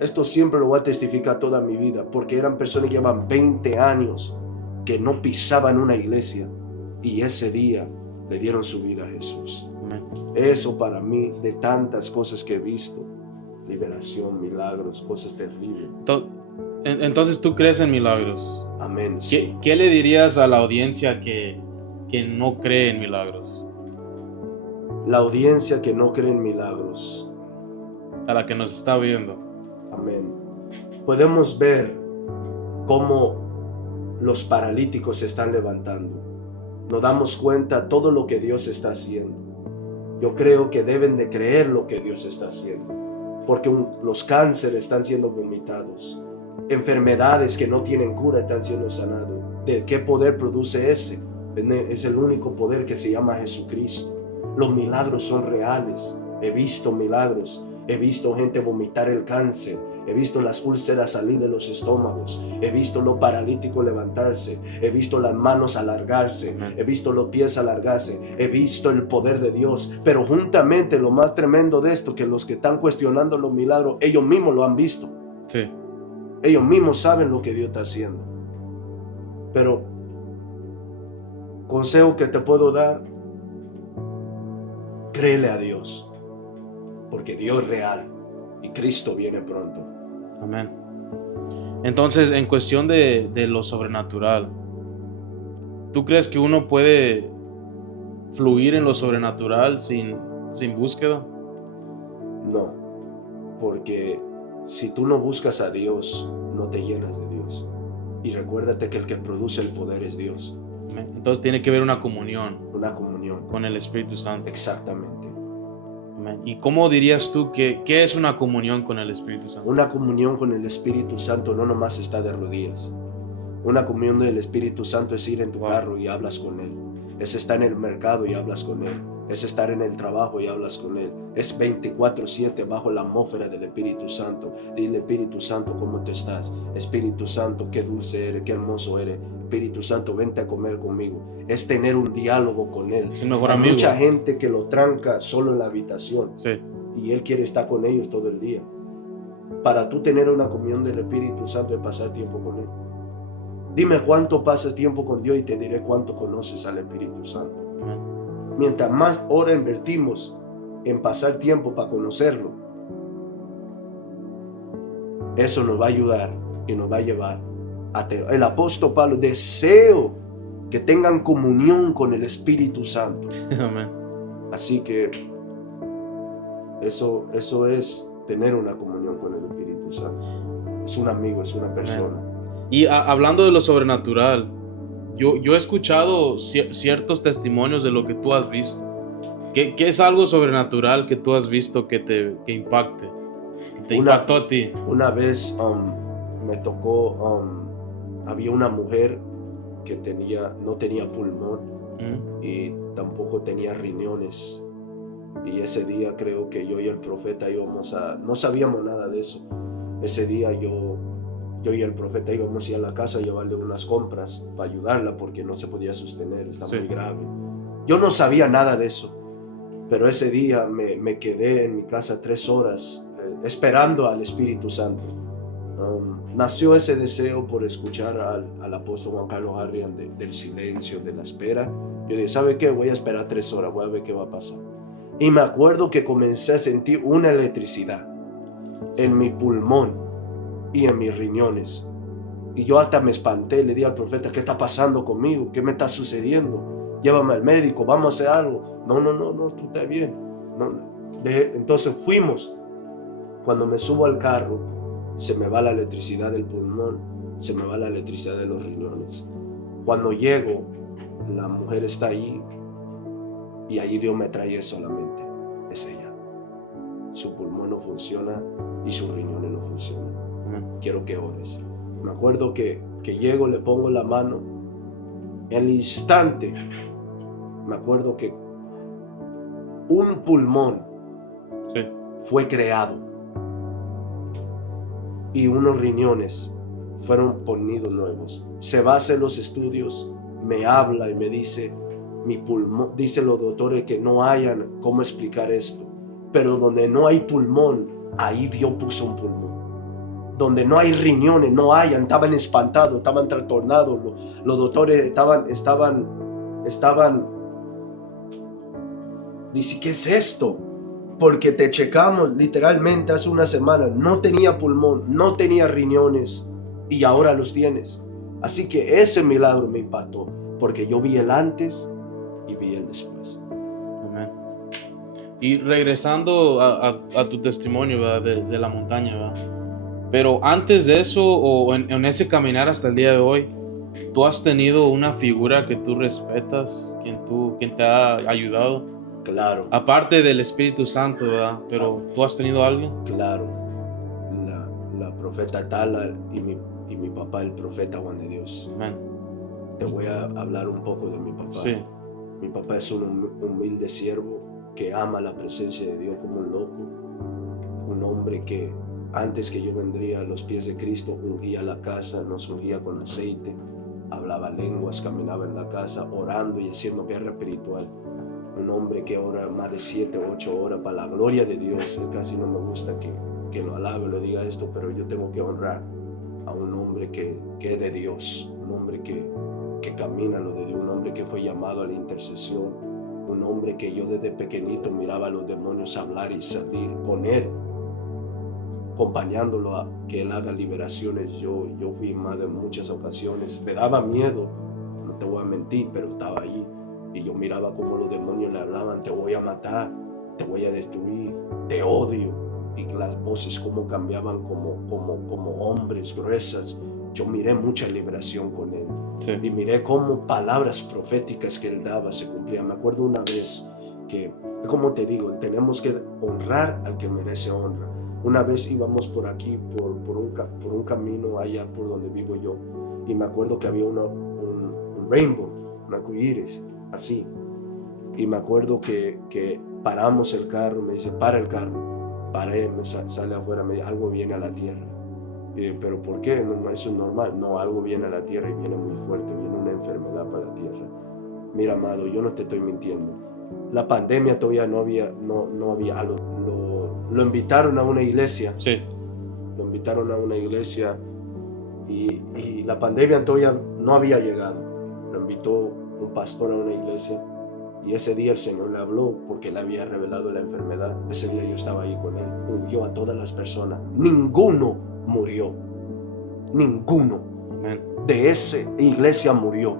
esto siempre lo voy a testificar toda mi vida, porque eran personas que llevan 20 años que no pisaban una iglesia, y ese día le dieron su vida a Jesús. Amén. Eso para mí, de tantas cosas que he visto, liberación, milagros, cosas terribles. Entonces tú crees en milagros. Amén. Sí. ¿Qué le dirías a la audiencia que no cree en milagros? La audiencia que no cree en milagros, A la que nos está viendo. amén. Podemos ver cómo los paralíticos se están levantando. Nos damos cuenta todo lo que Dios está haciendo. Yo creo que deben de creer lo que Dios está haciendo, porque los cánceres están siendo vomitados. Enfermedades que no tienen cura están siendo sanadas. ¿De qué poder produce ese? Es el único poder que se llama Jesucristo. Los milagros son reales. He visto milagros. He visto gente vomitar el cáncer. He visto las úlceras salir de los estómagos. He visto los paralíticos levantarse. He visto las manos alargarse. He visto los pies alargarse. He visto el poder de Dios. Pero juntamente lo más tremendo de esto, que los que están cuestionando los milagros, ellos mismos lo han visto. Sí. Ellos mismos saben lo que Dios está haciendo. Pero consejo que te puedo dar: créele a Dios, porque Dios es real y Cristo viene pronto. Amén. Entonces, en cuestión de lo sobrenatural, ¿tú crees que uno puede fluir en lo sobrenatural sin búsqueda? No, porque si tú no buscas a Dios, no te llenas de Dios. Y recuérdate que el que produce el poder es Dios. Amén. Entonces tiene que haber una comunión con el Espíritu Santo. Exactamente. Amén. ¿Y cómo dirías tú qué es una comunión con el Espíritu Santo? Una comunión con el Espíritu Santo no nomás está de rodillas. Una comunión del Espíritu Santo es ir en tu carro y hablas con Él. Es estar en el mercado y hablas con Él. Es estar en el trabajo y hablas con Él. Es 24/7 bajo la atmósfera del Espíritu Santo. Dile: Espíritu Santo, ¿cómo te estás? Espíritu Santo, qué dulce eres, qué hermoso eres. Espíritu Santo, vente a comer conmigo. Es tener un diálogo con Él. Es el mejor Hay amigo. mucha gente que lo tranca solo en la habitación. Sí. Y Él quiere estar con ellos todo el día. Para tú tener una comunión del Espíritu Santo es pasar tiempo con Él. Dime cuánto pasas tiempo con Dios y te diré cuánto conoces al Espíritu Santo. Amén. Mientras más hora invertimos en pasar tiempo para conocerlo, eso nos va a ayudar y nos va a llevar a tener. El apóstol Pablo: deseo que tengan comunión con el Espíritu Santo. Amén. Así que eso es tener una comunión con el Espíritu Santo. Es un amigo, es una persona. Y hablando de lo sobrenatural, yo he escuchado ciertos testimonios de lo que tú has visto. ¿Qué es algo sobrenatural que tú has visto que que impacte? Que te impactó a ti. Una vez me tocó, había una mujer que no tenía pulmón y tampoco tenía riñones. Y ese día creo que yo y el profeta no sabíamos nada de eso. Ese día yo y el profeta íbamos a ir a la casa a llevarle unas compras para ayudarla porque no se podía sostener, está muy grave. Yo no sabía nada de eso, pero ese día me quedé en mi casa 3 horas esperando al Espíritu Santo. Nació ese deseo por escuchar al apóstol Juan Carlos Harrigan del silencio, de la espera. Yo dije, ¿sabe qué? Voy a esperar 3 horas, voy a ver qué va a pasar. Y me acuerdo que comencé a sentir una electricidad en mi pulmón y en mis riñones. Y yo hasta me espanté, le dije al profeta, ¿qué está pasando conmigo? ¿Qué me está sucediendo? Llévame al médico, vamos a hacer algo. No, tú estás bien. Entonces fuimos. Cuando me subo al carro, se me va la electricidad del pulmón, se me va la electricidad de los riñones. Cuando llego, la mujer está ahí y ahí Dios me trae solamente. Es ella. Su pulmón no funciona y sus riñones no funcionan. Quiero que ores. Me acuerdo que llego, le pongo la mano. En el instante, me acuerdo que un pulmón fue creado y unos riñones fueron ponidos nuevos. Se va a hacer los estudios, me habla y me dice, mi pulmón, dicen los doctores que no hayan cómo explicar esto, pero donde no hay pulmón, ahí Dios puso un pulmón. Donde no hay riñones, no hayan, estaban espantados, estaban trastornados, los doctores estaban, dice, ¿qué es esto? Porque te checamos literalmente hace una semana, no tenía pulmón, no tenía riñones y ahora los tienes. Así que ese milagro me impactó, porque yo vi el antes y vi el después. Amén. Y regresando a tu testimonio, ¿verdad? De la montaña, ¿verdad? Pero antes de eso, o en ese caminar hasta el día de hoy, ¿tú has tenido una figura que tú respetas, quien te ha ayudado? Claro. Aparte del Espíritu Santo, ¿verdad? Pero ¿tú has tenido alguien? Claro. La profeta Tala y mi papá, el profeta Juan de Dios. Amén. Te voy a hablar un poco de mi papá. Sí. Mi papá es un humilde siervo que ama la presencia de Dios como un loco. Un hombre que antes que yo vendría a los pies de Cristo, ungía la casa, nos ungía con aceite, hablaba lenguas, caminaba en la casa, orando y haciendo guerra espiritual. Un hombre que ora más de 7 o 8 horas para la gloria de Dios. Casi no me gusta que lo alabe, lo diga esto, pero yo tengo que honrar a un hombre que es de Dios, un hombre que camina lo de Dios, un hombre que fue llamado a la intercesión, un hombre que yo desde pequeñito miraba a los demonios hablar y salir con él, acompañándolo a que él haga liberaciones. Yo fui más de muchas ocasiones, me daba miedo, no te voy a mentir, pero estaba ahí. Y yo miraba cómo los demonios le hablaban, te voy a matar, te voy a destruir, te odio. Y las voces cómo cambiaban como hombres gruesas. Yo miré mucha liberación con él. Sí. Y miré cómo palabras proféticas que él daba se cumplían. Me acuerdo una vez que, como te digo, tenemos que honrar al que merece honra. Una vez íbamos por aquí, por un camino allá por donde vivo yo. Y me acuerdo que había un rainbow, un arcoíris. Así, y me acuerdo que paramos el carro, me dice, para el carro, paré, me sale afuera, me dice, algo viene a la tierra. Y dije, ¿pero por qué? No, eso es normal. No, algo viene a la tierra y viene muy fuerte, viene una enfermedad para la tierra. Mira, amado, yo no te estoy mintiendo. La pandemia todavía no había, lo invitaron a una iglesia. Sí. Lo invitaron a una iglesia y la pandemia todavía no había llegado. Lo invitó un pastor a una iglesia y ese día el Señor le habló porque le había revelado la enfermedad. Ese día yo estaba ahí con él, ungió a todas las personas, ninguno murió, ninguno de esa iglesia murió.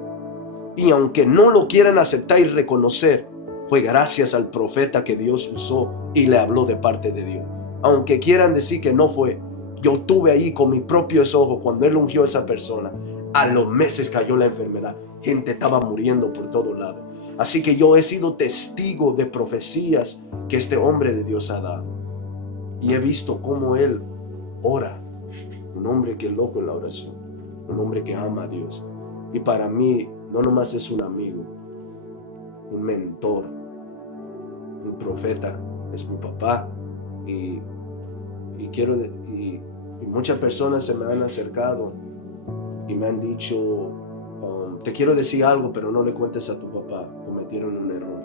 Y aunque no lo quieran aceptar y reconocer, fue gracias al profeta que Dios usó y le habló de parte de Dios. Aunque quieran decir que no fue, yo estuve ahí con mis propios ojos cuando él ungió a esa persona. A los meses cayó la enfermedad. Gente estaba muriendo por todos lados. Así que yo he sido testigo de profecías que este hombre de Dios ha dado. Y he visto cómo él ora. Un hombre que es loco en la oración. Un hombre que ama a Dios. Y para mí no nomás es un amigo, un mentor, un profeta. Es mi papá. Y muchas personas se me han acercado y me han dicho, te quiero decir algo, pero no le cuentes a tu papá, cometieron un error.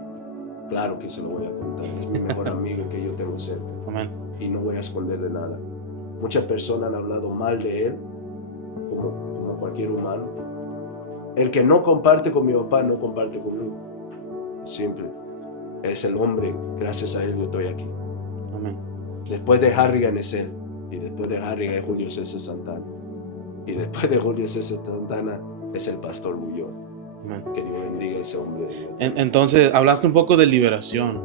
Claro que se lo voy a contar, es mi mejor amigo que yo tengo cerca. Amén. Y no voy a esconderle nada. Muchas personas han hablado mal de él, como cualquier humano. El que no comparte con mi papá, no comparte conmigo. Simple. Es el hombre, gracias a él yo estoy aquí. Amén. Después de Harrigan es él, y después de Harrigan es Julio César Santana. Y después de Julio César Santana es el pastor Bullón. Amén. Que Dios bendiga a ese hombre. Entonces, hablaste un poco de liberación.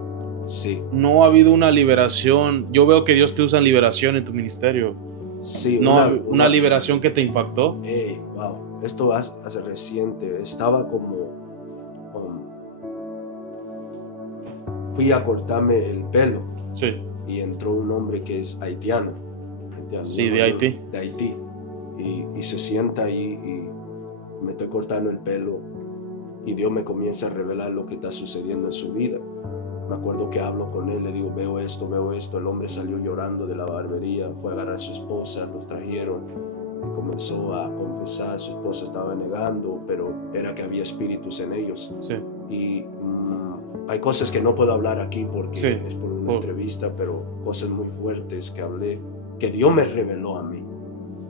Sí. No ha habido una liberación. Yo veo que Dios te usa en liberación en tu ministerio. Sí. No, una liberación que te impactó. Wow. Esto hace reciente. Estaba como... fui a cortarme el pelo. Sí. Y entró un hombre que es haitiano. Sí, de Haití. De Haití. Y se sienta ahí y me estoy cortando el pelo y Dios me comienza a revelar lo que está sucediendo en su vida. Me acuerdo que hablo con él, le digo, veo esto. El hombre salió llorando de la barbería, fue a agarrar a su esposa, los trajeron y comenzó a confesar. Su esposa estaba negando, pero era que había espíritus en ellos. Sí. Y hay cosas que no puedo hablar aquí porque Sí. es por una entrevista, pero cosas muy fuertes que hablé, que Dios me reveló a mí.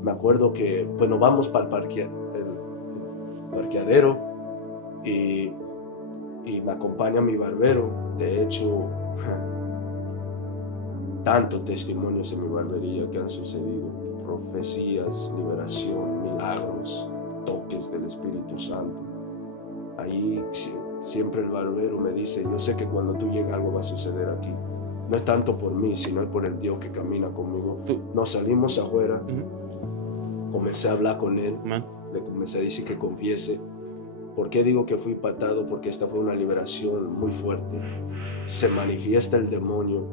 Me acuerdo que, pues nos vamos para el parqueadero y me acompaña mi barbero. De hecho, tantos testimonios en mi barbería que han sucedido. Profecías, liberación, milagros, toques del Espíritu Santo. Ahí siempre el barbero me dice, yo sé que cuando tú llegas algo va a suceder aquí. No es tanto por mí, sino por el Dios que camina conmigo. Nos salimos afuera. Comencé a hablar con él, le comencé a decir que confiese. ¿Por qué digo que fui impactado? Porque esta fue una liberación muy fuerte. Se manifiesta el demonio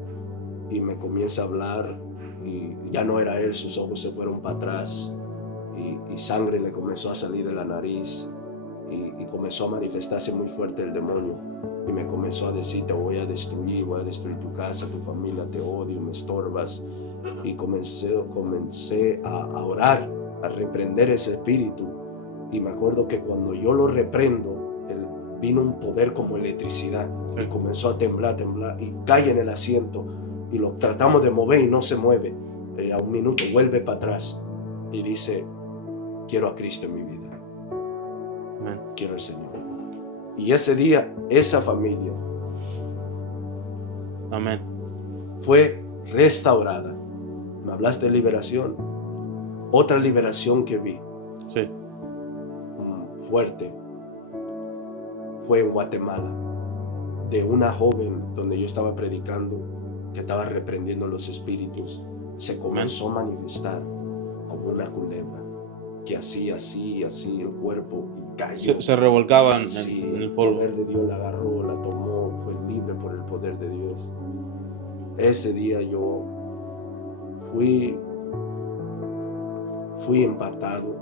y me comienza a hablar y ya no era él, sus ojos se fueron para atrás y sangre le comenzó a salir de la nariz y comenzó a manifestarse muy fuerte el demonio y me comenzó a decir, te voy a destruir tu casa, tu familia, te odio, me estorbas. Y comencé a orar, a reprender ese espíritu. Y me acuerdo que cuando yo lo reprendo, vino un poder como electricidad. Sí. Y comenzó a temblar y cae en el asiento. Y lo tratamos de mover y no se mueve. A un minuto vuelve para atrás y dice, quiero a Cristo en mi vida. Amén. Quiero al Señor. Y ese día, esa familia Amén. fue restaurada. Me hablaste de liberación. Otra liberación que vi, Sí. fuerte, fue en Guatemala, de una joven donde yo estaba predicando, que estaba reprendiendo los espíritus. Se comenzó a manifestar como una culebra, que hacía así, el cuerpo, y cayó. Se revolcaban Sí, en el polvo. El poder de Dios la agarró, la tomó, fue libre por el poder de Dios. Ese día yo fui impactado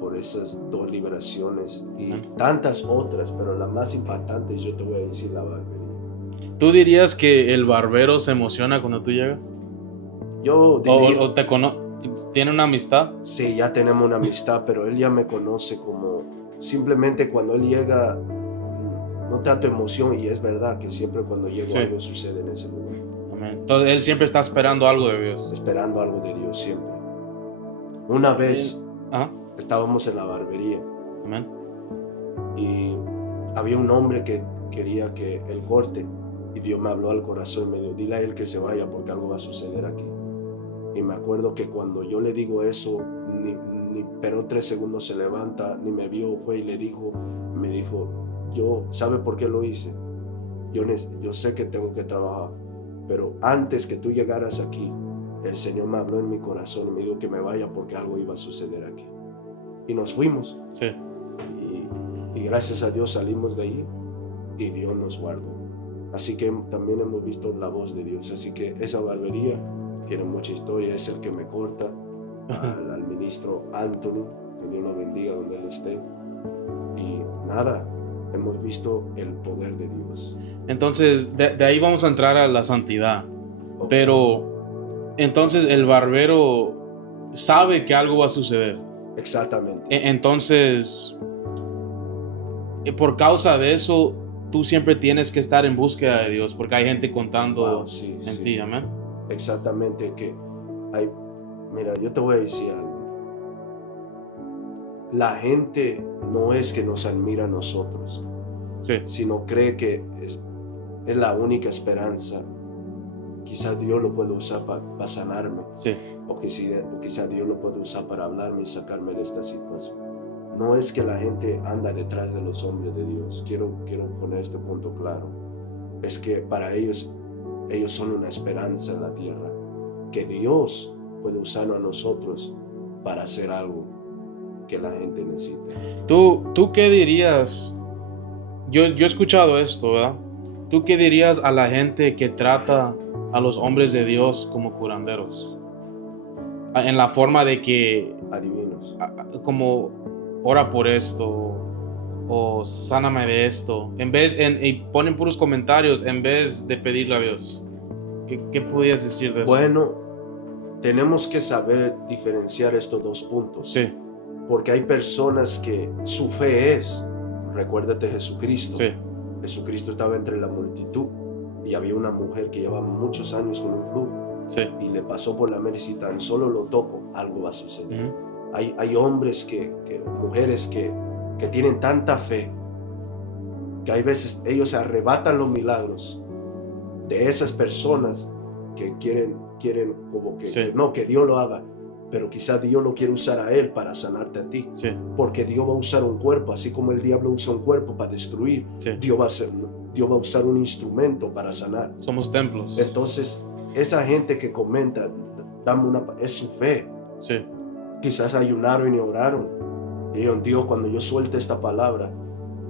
por esas dos liberaciones y tantas otras, pero la más impactante, yo te voy a decir, la barbería. ¿Tú dirías que el barbero se emociona cuando tú llegas? Yo diría, ¿O tiene una amistad? Sí, ya tenemos una amistad, pero él ya me conoce como, simplemente cuando él llega, no tanto emoción, y es verdad que siempre cuando llego algo sucede en ese lugar. Amén. Entonces él siempre está esperando algo de Dios. Esperando algo de Dios siempre. Una vez estábamos en la barbería. Amén. Y había un hombre que quería que él corte, y Dios me habló al corazón y me dijo, dile a él que se vaya porque algo va a suceder aquí. Y me acuerdo que cuando yo le digo eso, ni esperó 3 segundos, se levanta, ni me vio, fue y me dijo, ¿sabe por qué lo hice? Yo sé que tengo que trabajar, pero antes que tú llegaras aquí, el Señor me habló en mi corazón y me dijo que me vaya porque algo iba a suceder aquí. y nos fuimos. Sí. Y gracias a Dios salimos de ahí y Dios nos guardó. Así que también hemos visto la voz de Dios. Así que esa barbería tiene mucha historia. Es el que me corta, al ministro Anthony, que Dios lo bendiga donde él esté. Y nada, hemos visto el poder de Dios. Entonces, de ahí vamos a entrar a la santidad. Okay. Pero, entonces el barbero sabe que algo va a suceder. Exactamente. Entonces, por causa de eso, tú siempre tienes que estar en búsqueda de Dios, porque hay gente contando en ti, amén. Exactamente, que hay, mira, yo te voy a decir algo. La gente no es que nos admira a nosotros, sino cree que es la única esperanza. Quizás Dios lo puede usar para sanarme, o quizás Dios lo puede usar para hablarme y sacarme de esta situación. No es que la gente anda detrás de los hombres de Dios. Quiero poner este punto claro. Es que para ellos son una esperanza en la tierra. Que Dios puede usarnos a nosotros para hacer algo que la gente necesita. ¿Tú qué dirías? Yo he escuchado esto, ¿verdad? ¿Tú qué dirías a la gente que trata a los hombres de Dios como curanderos? En la forma de que... adivinos. Como... ora por esto, o sáname de esto, y ponen puros comentarios en vez de pedirle a Dios. ¿Qué podías decir de eso? Bueno, tenemos que saber diferenciar estos dos puntos. Sí. Porque hay personas que su fe es, recuérdate Jesucristo. Sí. Jesucristo estaba entre la multitud y había una mujer que llevaba muchos años con un flujo. Sí. Y le pasó por la mano y si tan solo lo toco, algo va a suceder. Hay hombres mujeres que tienen tanta fe que hay veces ellos se arrebatan los milagros de esas personas que quieren como que Dios lo haga, pero quizás Dios lo quiere usar a él para sanarte a ti, porque Dios va a usar un cuerpo, así como el diablo usa un cuerpo para destruir, Dios va a usar un instrumento para sanar. Somos templos. Entonces esa gente que comenta, es su fe. Quizás ayunaron y oraron. Y dijeron, Dios, cuando yo suelte esta palabra,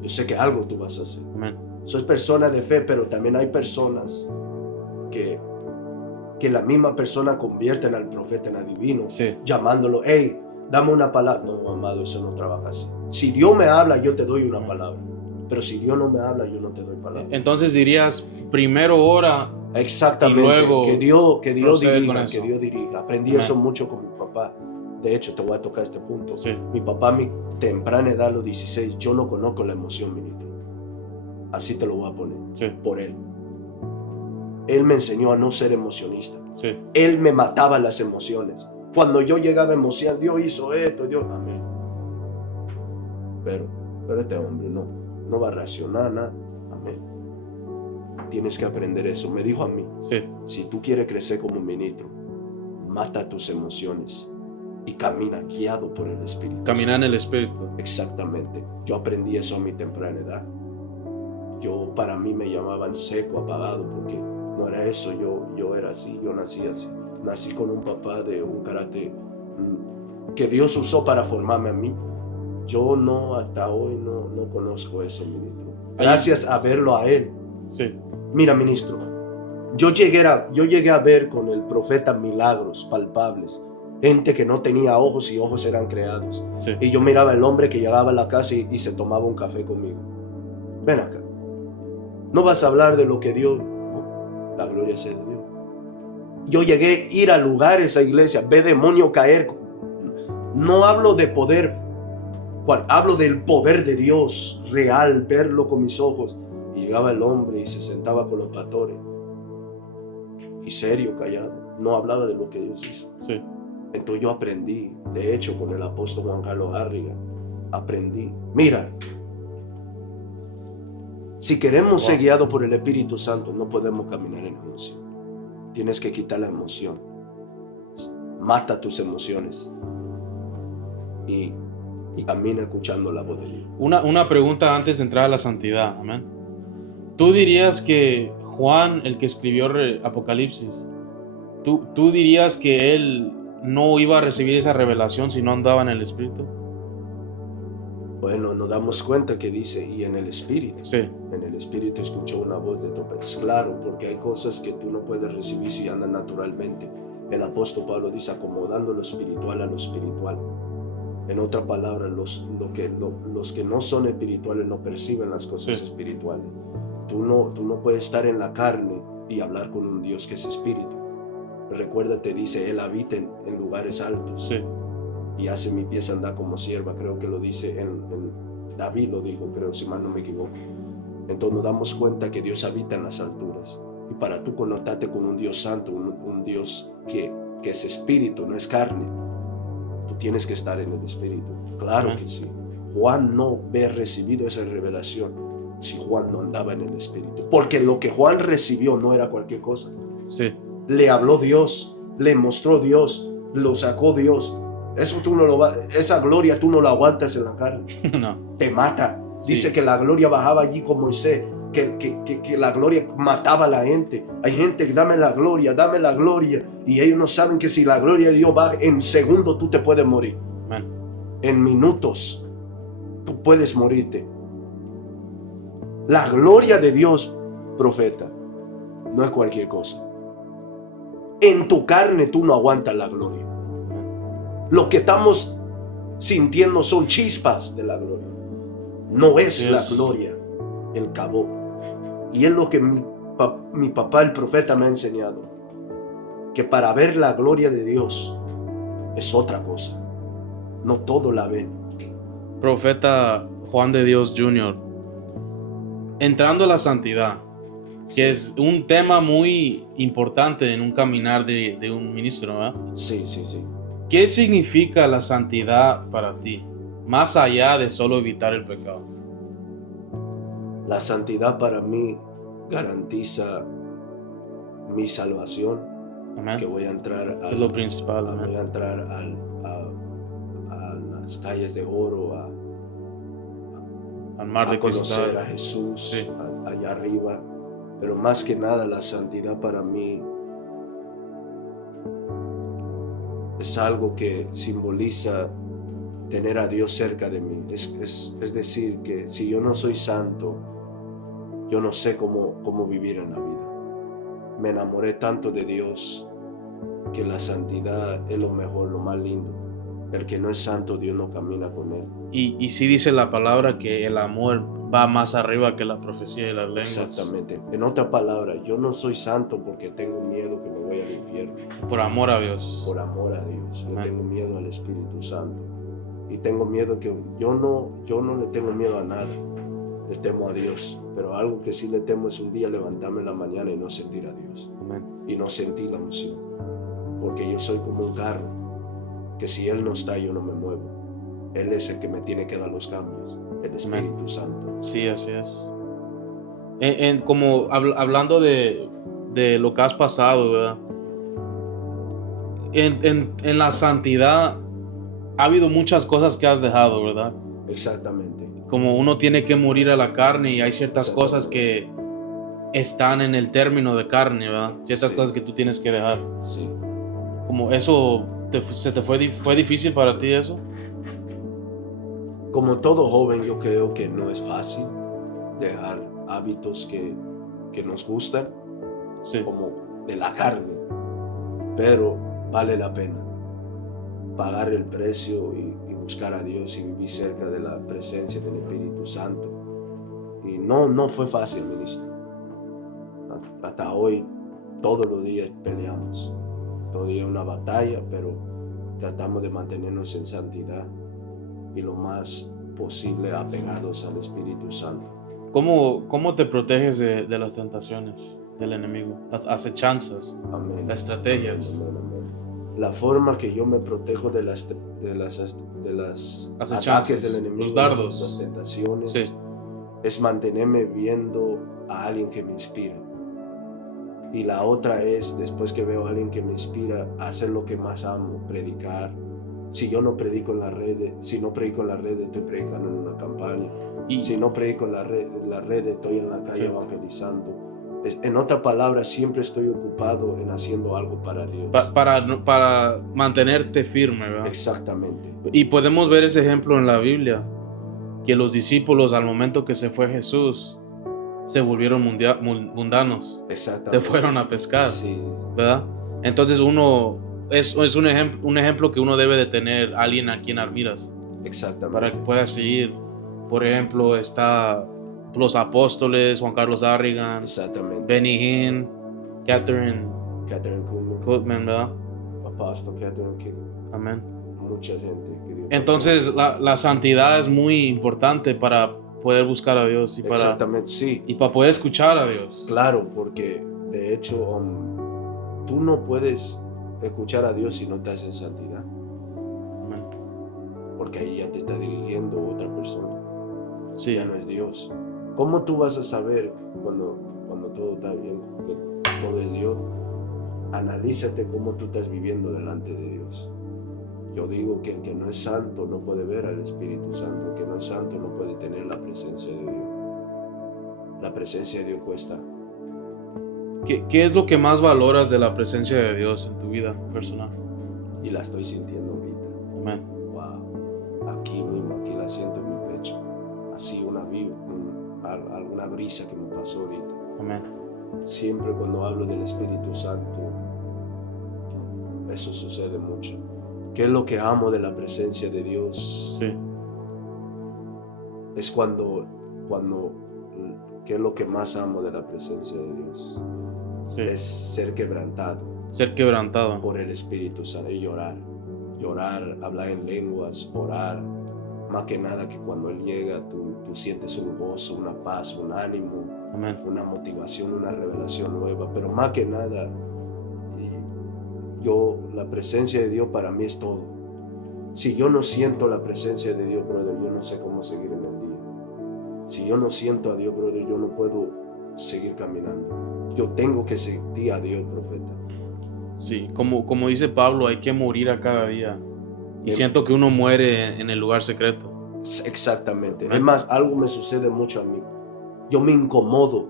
yo sé que algo tú vas a hacer. Amén. Soy persona de fe, pero también hay personas que la misma persona convierten al profeta en adivino, llamándolo, hey, dame una palabra. No, amado, eso no trabaja así. Si Dios me habla, yo te doy una palabra. Pero si Dios no me habla, yo no te doy palabra. Entonces dirías, primero ora. Exactamente. Y luego que Dios dirija. Aprendí eso mucho con mi papá. De hecho, te voy a tocar este punto. Mi papá, a mi temprana edad, a los 16, yo no conozco la emoción, ministro. Así te lo voy a poner. Por él. Él me enseñó a no ser emocionista. Él me mataba las emociones. Cuando yo llegaba a emocionar, Dios hizo esto, Dios, amén. Pero este hombre no va a reaccionar nada. Amén. Tienes que aprender eso. Me dijo a mí, si tú quieres crecer como ministro, mata tus emociones y camina guiado por el Espíritu. Camina en el Espíritu. Exactamente. Yo aprendí eso a mi temprana edad. Para mí me llamaban seco, apagado, porque no era eso. Yo era así, yo nací así. Nací con un papá de un carácter que Dios usó para formarme a mí. Yo hasta hoy no conozco eso, ministro. Gracias a verlo a él. Mira, ministro, yo llegué a ver con el profeta milagros palpables. Gente que no tenía ojos y ojos eran creados. Y yo miraba al hombre que llegaba a la casa y se tomaba un café conmigo. Ven acá. No vas a hablar de lo que Dios... No, la gloria sea de Dios. Yo llegué a ir a lugares, a iglesias, ver demonios caer. No hablo de poder, hablo del poder de Dios real, verlo con mis ojos. Y llegaba el hombre y se sentaba con los pastores. Y serio, callado. No hablaba de lo que Dios hizo. Entonces yo aprendí, de hecho, con el apóstol Juan Carlos Harrigan, aprendí. Mira, si queremos ser guiados por el Espíritu Santo, no podemos caminar en emoción. Tienes que quitar la emoción. Mata tus emociones y camina escuchando la voz de Dios. Una pregunta antes de entrar a la santidad, amén. ¿Tú dirías que Juan, el que escribió Apocalipsis, tú dirías que él no iba a recibir esa revelación si no andaba en el Espíritu? Bueno, nos damos cuenta que dice, y en el espíritu. Sí, En el espíritu escuchó una voz de trompeta. Es claro, porque hay cosas que tú no puedes recibir si andan naturalmente. El apóstol Pablo dice, acomodando lo espiritual a lo espiritual. En otra palabra, los que no son espirituales no perciben las cosas Sí. espirituales. Tú no puedes estar en la carne y hablar con un Dios que es espíritu. Recuérdate, dice, Él habita en lugares altos. sí, Y hace mi pies andar como sierva, creo que lo dice David lo dijo, creo, si mal no me equivoco. Entonces nos damos cuenta que Dios habita en las alturas. Y para tú conectarte con un Dios santo, un Dios que es espíritu, no es carne, tú tienes que estar en el espíritu. Claro que sí. Juan no ve recibido esa revelación si Juan no andaba en el espíritu. Porque lo que Juan recibió no era cualquier cosa. sí. Le habló Dios, le mostró Dios, lo sacó Dios. Esa gloria tú no la aguantas en la carne. No. Te mata. Sí. Dice que la gloria bajaba allí con Moisés, que la gloria mataba a la gente. Hay gente que dame la gloria, y ellos no saben que si la gloria de Dios va en segundo tú te puedes morir. Amén. En minutos tú puedes morirte. La gloria de Dios, profeta, no es cualquier cosa. En tu carne tú no aguantas la gloria. Lo que estamos sintiendo son chispas de la gloria. No es la gloria, el cabo. Y es lo que mi papá, el profeta, me ha enseñado. Que para ver la gloria de Dios es otra cosa. No todo la ven. Profeta Juan de Dios Jr., entrando a la santidad, que es un tema muy importante en un caminar de un ministro, ¿verdad? Sí. ¿Qué significa la santidad para ti, más allá de solo evitar el pecado? La santidad para mí garantiza mi salvación. Amén. Que voy a entrar Es lo principal. Amén. Voy a entrar a las calles de oro, Al mar de conocer cristal. a Jesús, Sí. allá arriba. Pero más que nada la santidad para mí es algo que simboliza tener a Dios cerca de mí. Es decir, que si yo no soy santo, yo no sé cómo vivir en la vida. Me enamoré tanto de Dios que la santidad es lo mejor, lo más lindo. El que no es santo, Dios no camina con él. Y sí dice la palabra que el amor va más arriba que la profecía y las lenguas. Exactamente. En otra palabra, yo no soy santo porque tengo miedo que me voy al infierno. Por amor a Dios. Por amor a Dios. Amén. Le tengo miedo al Espíritu Santo. Y tengo miedo que yo no le tengo miedo a nada. Le temo a Dios. Pero algo que sí le temo es un día levantarme en la mañana y no sentir a Dios. Amén. Y no sentir la unción. Porque yo soy como un carro, que si Él no está, yo no me muevo. Él es el que me tiene que dar los cambios, el Espíritu Santo. Sí, así es. Como hablando de lo que has pasado, ¿verdad? En la santidad ha habido muchas cosas que has dejado, ¿verdad? Exactamente. Como uno tiene que morir a la carne y hay ciertas cosas que están en el término de carne, ¿verdad? Ciertas Sí. cosas que tú tienes que dejar. Sí. Como eso, ¿fue difícil para ti eso? Como todo joven, yo creo que no es fácil dejar hábitos que nos gustan, Sí. como de la carne, pero vale la pena pagar el precio y buscar a Dios y vivir cerca de la presencia del Espíritu Santo. Y no fue fácil, ministro. Hasta hoy, todos los días peleamos. Todo día es una batalla, pero tratamos de mantenernos en santidad y lo más posible apegados al Espíritu Santo. ¿Cómo te proteges de las tentaciones del enemigo? Las acechanzas, Amén. las estrategias. Amén, amén. La forma que yo me protejo de las Acechanzas, ataques del enemigo, los dardos. las tentaciones, Sí. es mantenerme viendo a alguien que me inspira. Y la otra es, después que veo a alguien que me inspira, hacer lo que más amo, predicar. Si yo no predico en las redes, estoy predicando en una campaña. Y Si no predico en las redes, estoy en la calle Sí. evangelizando. En otras palabras, siempre estoy ocupado en haciendo algo para Dios. para mantenerte firme, ¿verdad? Exactamente. Y podemos ver ese ejemplo en la Biblia. que los discípulos al momento que se fue Jesús se volvieron mundanos, se Exactamente. fueron a pescar, Sí, ¿verdad? Entonces es un ejemplo que uno debe de tener, alguien a quien admiras, exactamente. para que pueda seguir. Por ejemplo, está los apóstoles, Juan Carlos Arrigan, Exactamente. Benny Hinn, Catherine Catherine Kuhlman, Kuhlman, ¿verdad? Apostle Catherine King, Amén. mucha gente que Dios Entonces bendiga. la santidad es muy importante para poder buscar a Dios y Exactamente, sí. para poder escuchar a Dios. Claro, porque de hecho tú no puedes escuchar a Dios si no estás en santidad, Amén. porque ahí ya te está dirigiendo otra persona, Sí, ya no es Dios. ¿Cómo tú vas a saber cuando todo está bien, que todo es Dios? Analízate cómo tú estás viviendo delante de Dios. Yo digo que el que no es santo no puede ver al Espíritu Santo, el que no es santo no puede tener la presencia de Dios. La presencia de Dios cuesta. ¿Qué es lo que más valoras de la presencia de Dios en tu vida personal? Y la estoy sintiendo ahorita. Amén. Wow. Aquí mismo, aquí la siento en mi pecho. Así alguna brisa que me pasó ahorita. Amén. Siempre cuando hablo del Espíritu Santo, eso sucede mucho. ¿Qué es lo que amo de la presencia de Dios? Sí, Es cuando ¿qué es lo que más amo de la presencia de Dios? sí. Es ser quebrantado Ser quebrantado. por el Espíritu Santo y llorar, hablar en lenguas, orar. Más que nada que cuando Él llega, tú sientes un gozo, una paz, un ánimo, Amén. una motivación, una revelación nueva. Pero más que nada, la presencia de Dios para mí es todo. Si yo no siento la presencia de Dios, brother, yo no sé cómo seguir en el día. Si yo no siento a Dios, brother, yo no puedo seguir caminando. Yo tengo que sentir a Dios, profeta. Sí, como dice Pablo, hay que morir a cada día. Y siento que uno muere en el lugar secreto. Exactamente. Amén. Es más, algo me sucede mucho a mí. Yo me incomodo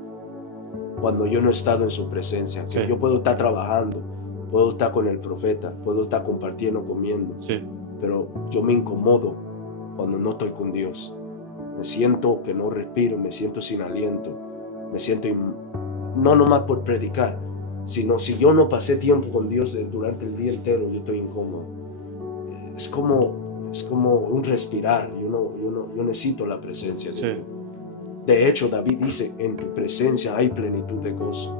cuando yo no he estado en su presencia. Sí. Que yo puedo estar trabajando, puedo estar con el profeta, puedo estar compartiendo, comiendo. Sí, Pero yo me incomodo cuando no estoy con Dios. Me siento que no respiro, me siento sin aliento, me siento no nomás por predicar, sino si yo no pasé tiempo con Dios durante el día entero, yo estoy incómodo. Es como un respirar. Yo necesito la presencia de sí. Dios. De hecho, David dice, en tu presencia hay plenitud de gozo,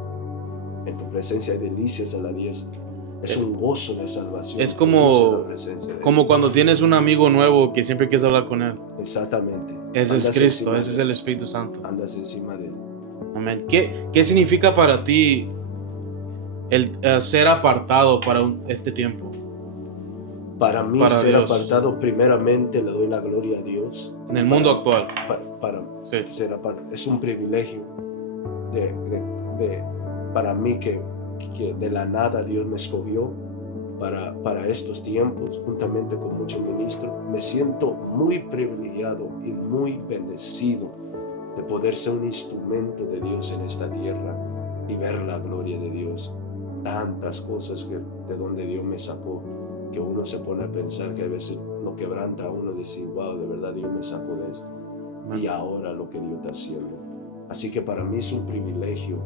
en tu presencia hay delicias a la diestra. Es un gozo de salvación. Es como cuando tienes un amigo nuevo que siempre quieres hablar con él. Exactamente. Ese es Cristo, ese es el Espíritu Santo. Andas encima de él. Amén. ¿Qué significa para ti el ser apartado para este tiempo? Para mí, para ser Dios. Apartado, primeramente le doy la gloria a Dios. En el mundo actual. Sí. Ser apartado. Es un privilegio para mí que de la nada Dios me escogió para estos tiempos, juntamente con muchos ministros. Me siento muy privilegiado y muy bendecido de poder ser un instrumento de Dios en esta tierra y ver la gloria de Dios. Tantas cosas de donde Dios me sacó, que uno se pone a pensar que a veces lo quebranta a uno, decir, wow, de verdad Dios me sacó de esto. Y ahora lo que Dios está haciendo. Así que para mí es un privilegio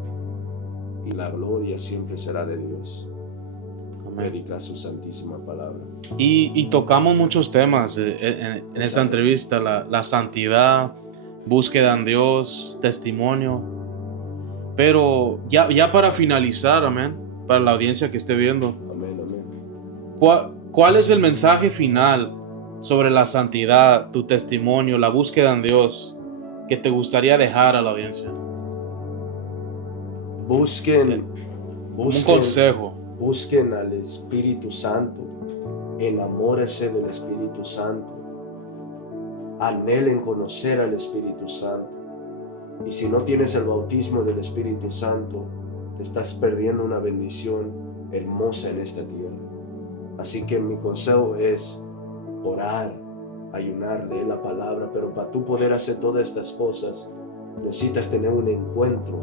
y la gloria siempre será de Dios. Predica su santísima palabra. Y tocamos muchos temas en esta entrevista, la santidad, búsqueda en Dios, testimonio. Pero ya para finalizar, amén, para la audiencia que esté viendo, amén, amén. ¿Cuál es el mensaje final sobre la santidad, tu testimonio, la búsqueda en Dios que te gustaría dejar a la audiencia? Busquen un consejo. Busquen al Espíritu Santo, enamórense del Espíritu Santo, anhelen conocer al Espíritu Santo. Y si no tienes el bautismo del Espíritu Santo, te estás perdiendo una bendición hermosa en esta tierra. Así que mi consejo es orar, ayunar, leer la palabra, pero para tú poder hacer todas estas cosas, necesitas tener un encuentro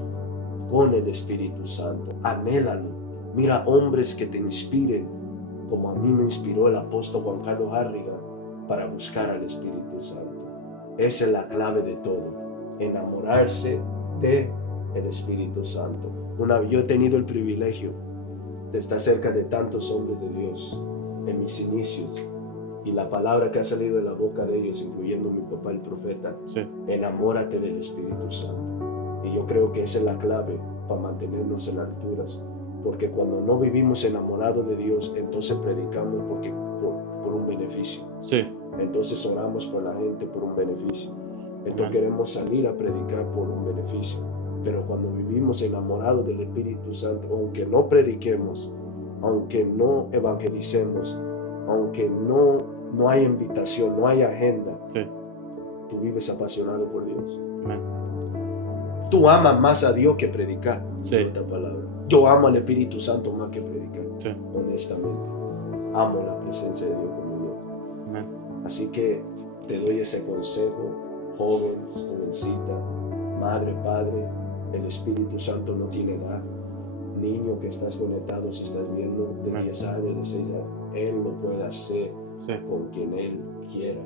con el Espíritu Santo. Anhélalo. Mira hombres que te inspiren, como a mí me inspiró el apóstol Juan Carlos Arrigan, para buscar al Espíritu Santo. Esa es la clave de todo, enamorarse de el Espíritu Santo. Yo he tenido el privilegio de estar cerca de tantos hombres de Dios en mis inicios, y la palabra que ha salido de la boca de ellos, incluyendo mi papá el profeta, Sí. enamórate del Espíritu Santo. Y yo creo que esa es la clave para mantenernos en alturas, porque cuando no vivimos enamorados de Dios, entonces predicamos por un beneficio. Sí. Entonces oramos por la gente por un beneficio. Entonces Amén. queremos salir a predicar por un beneficio. Pero cuando vivimos enamorados del Espíritu Santo, aunque no prediquemos, aunque no evangelicemos, aunque no hay invitación, no hay agenda, Sí. tú vives apasionado por Dios. Amén. Tú amas más a Dios que predicar. Sí. En otra palabra. Yo amo al Espíritu Santo más que predicar. Sí. Honestamente. Amo la presencia de Dios como Dios. Amén. Así que te doy ese consejo, joven, jovencita, madre, padre. El Espíritu Santo no tiene edad. Niño que estás conectado, si estás viendo de Amén. 10 años, de 6 años, Él lo puede hacer Sí. con quien Él quiera.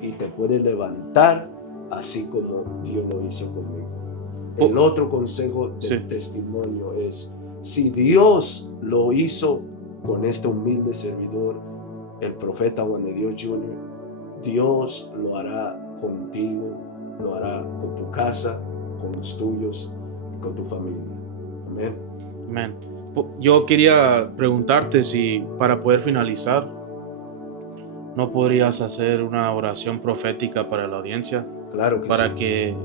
Y te puede levantar así como Dios lo hizo conmigo. El otro consejo del Sí. testimonio es, si Dios lo hizo con este humilde servidor, el profeta Juan de Dios Jr., Dios lo hará contigo, lo hará con tu casa, con los tuyos, con tu familia. Amén. Amén. Yo quería preguntarte si para poder finalizar, ¿no podrías hacer una oración profética para la audiencia? Claro que Para sí. que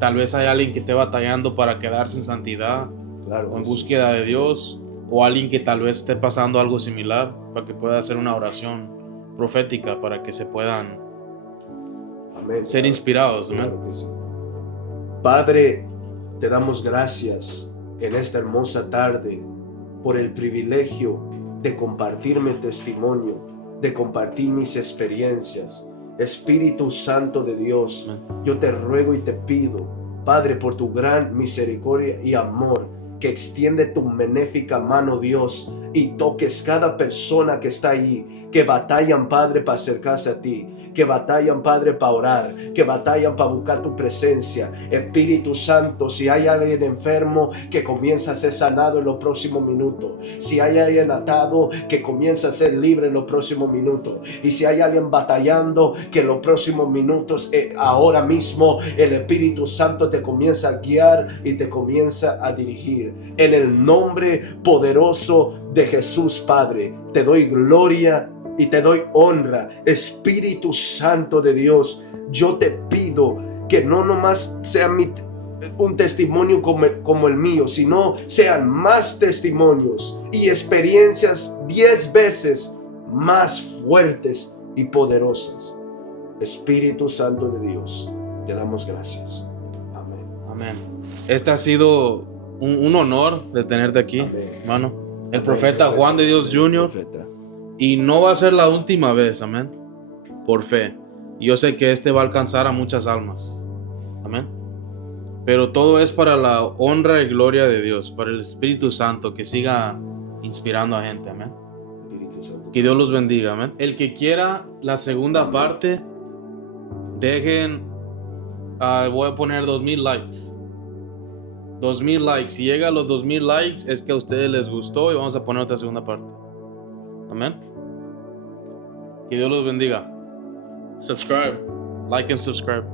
tal vez hay alguien que esté batallando para quedarse en santidad Claro o en que sí. búsqueda de Dios, o alguien que tal vez esté pasando algo similar, para que pueda hacer una oración profética para que se puedan Amén. ser inspirados. Amén. Claro que sí. Padre, te damos gracias en esta hermosa tarde por el privilegio de compartir mi testimonio, de compartir mis experiencias. Espíritu Santo de Dios, yo te ruego y te pido, Padre, por tu gran misericordia y amor, que extiende tu benéfica mano, Dios, y toques cada persona que está allí, que batallan, Padre, para acercarse a ti, que batallan, Padre, para orar, que batallan para buscar tu presencia. Espíritu Santo, si hay alguien enfermo, que comienza a ser sanado en los próximos minutos. Si hay alguien atado, que comienza a ser libre en los próximos minutos. Y si hay alguien batallando, que en los próximos minutos, ahora mismo, el Espíritu Santo te comienza a guiar y te comienza a dirigir. En el nombre poderoso de Jesús, Padre, te doy gloria y te doy honra. Espíritu Santo de Dios, yo te pido que no nomás sea un testimonio como el mío, sino sean más testimonios y experiencias 10 veces más fuertes y poderosas. Espíritu Santo de Dios, te damos gracias. Amén. Amén. Este ha sido un honor de tenerte aquí, Amén. hermano. El Amén. profeta Juan de Dios Jr. Profeta. Y no va a ser la última vez, amén. Por fe. Yo sé que este va a alcanzar a muchas almas. Amén. Pero todo es para la honra y gloria de Dios, para el Espíritu Santo que siga inspirando a gente. Amén. Espíritu Santo. Que Dios los bendiga. Amén. El que quiera la segunda parte, dejen, voy a poner 2000 likes. 2000 likes. Si llega a los 2000 likes, es que a ustedes les gustó y vamos a poner otra segunda parte. Amén. Que Dios los bendiga. Subscribe, like and subscribe.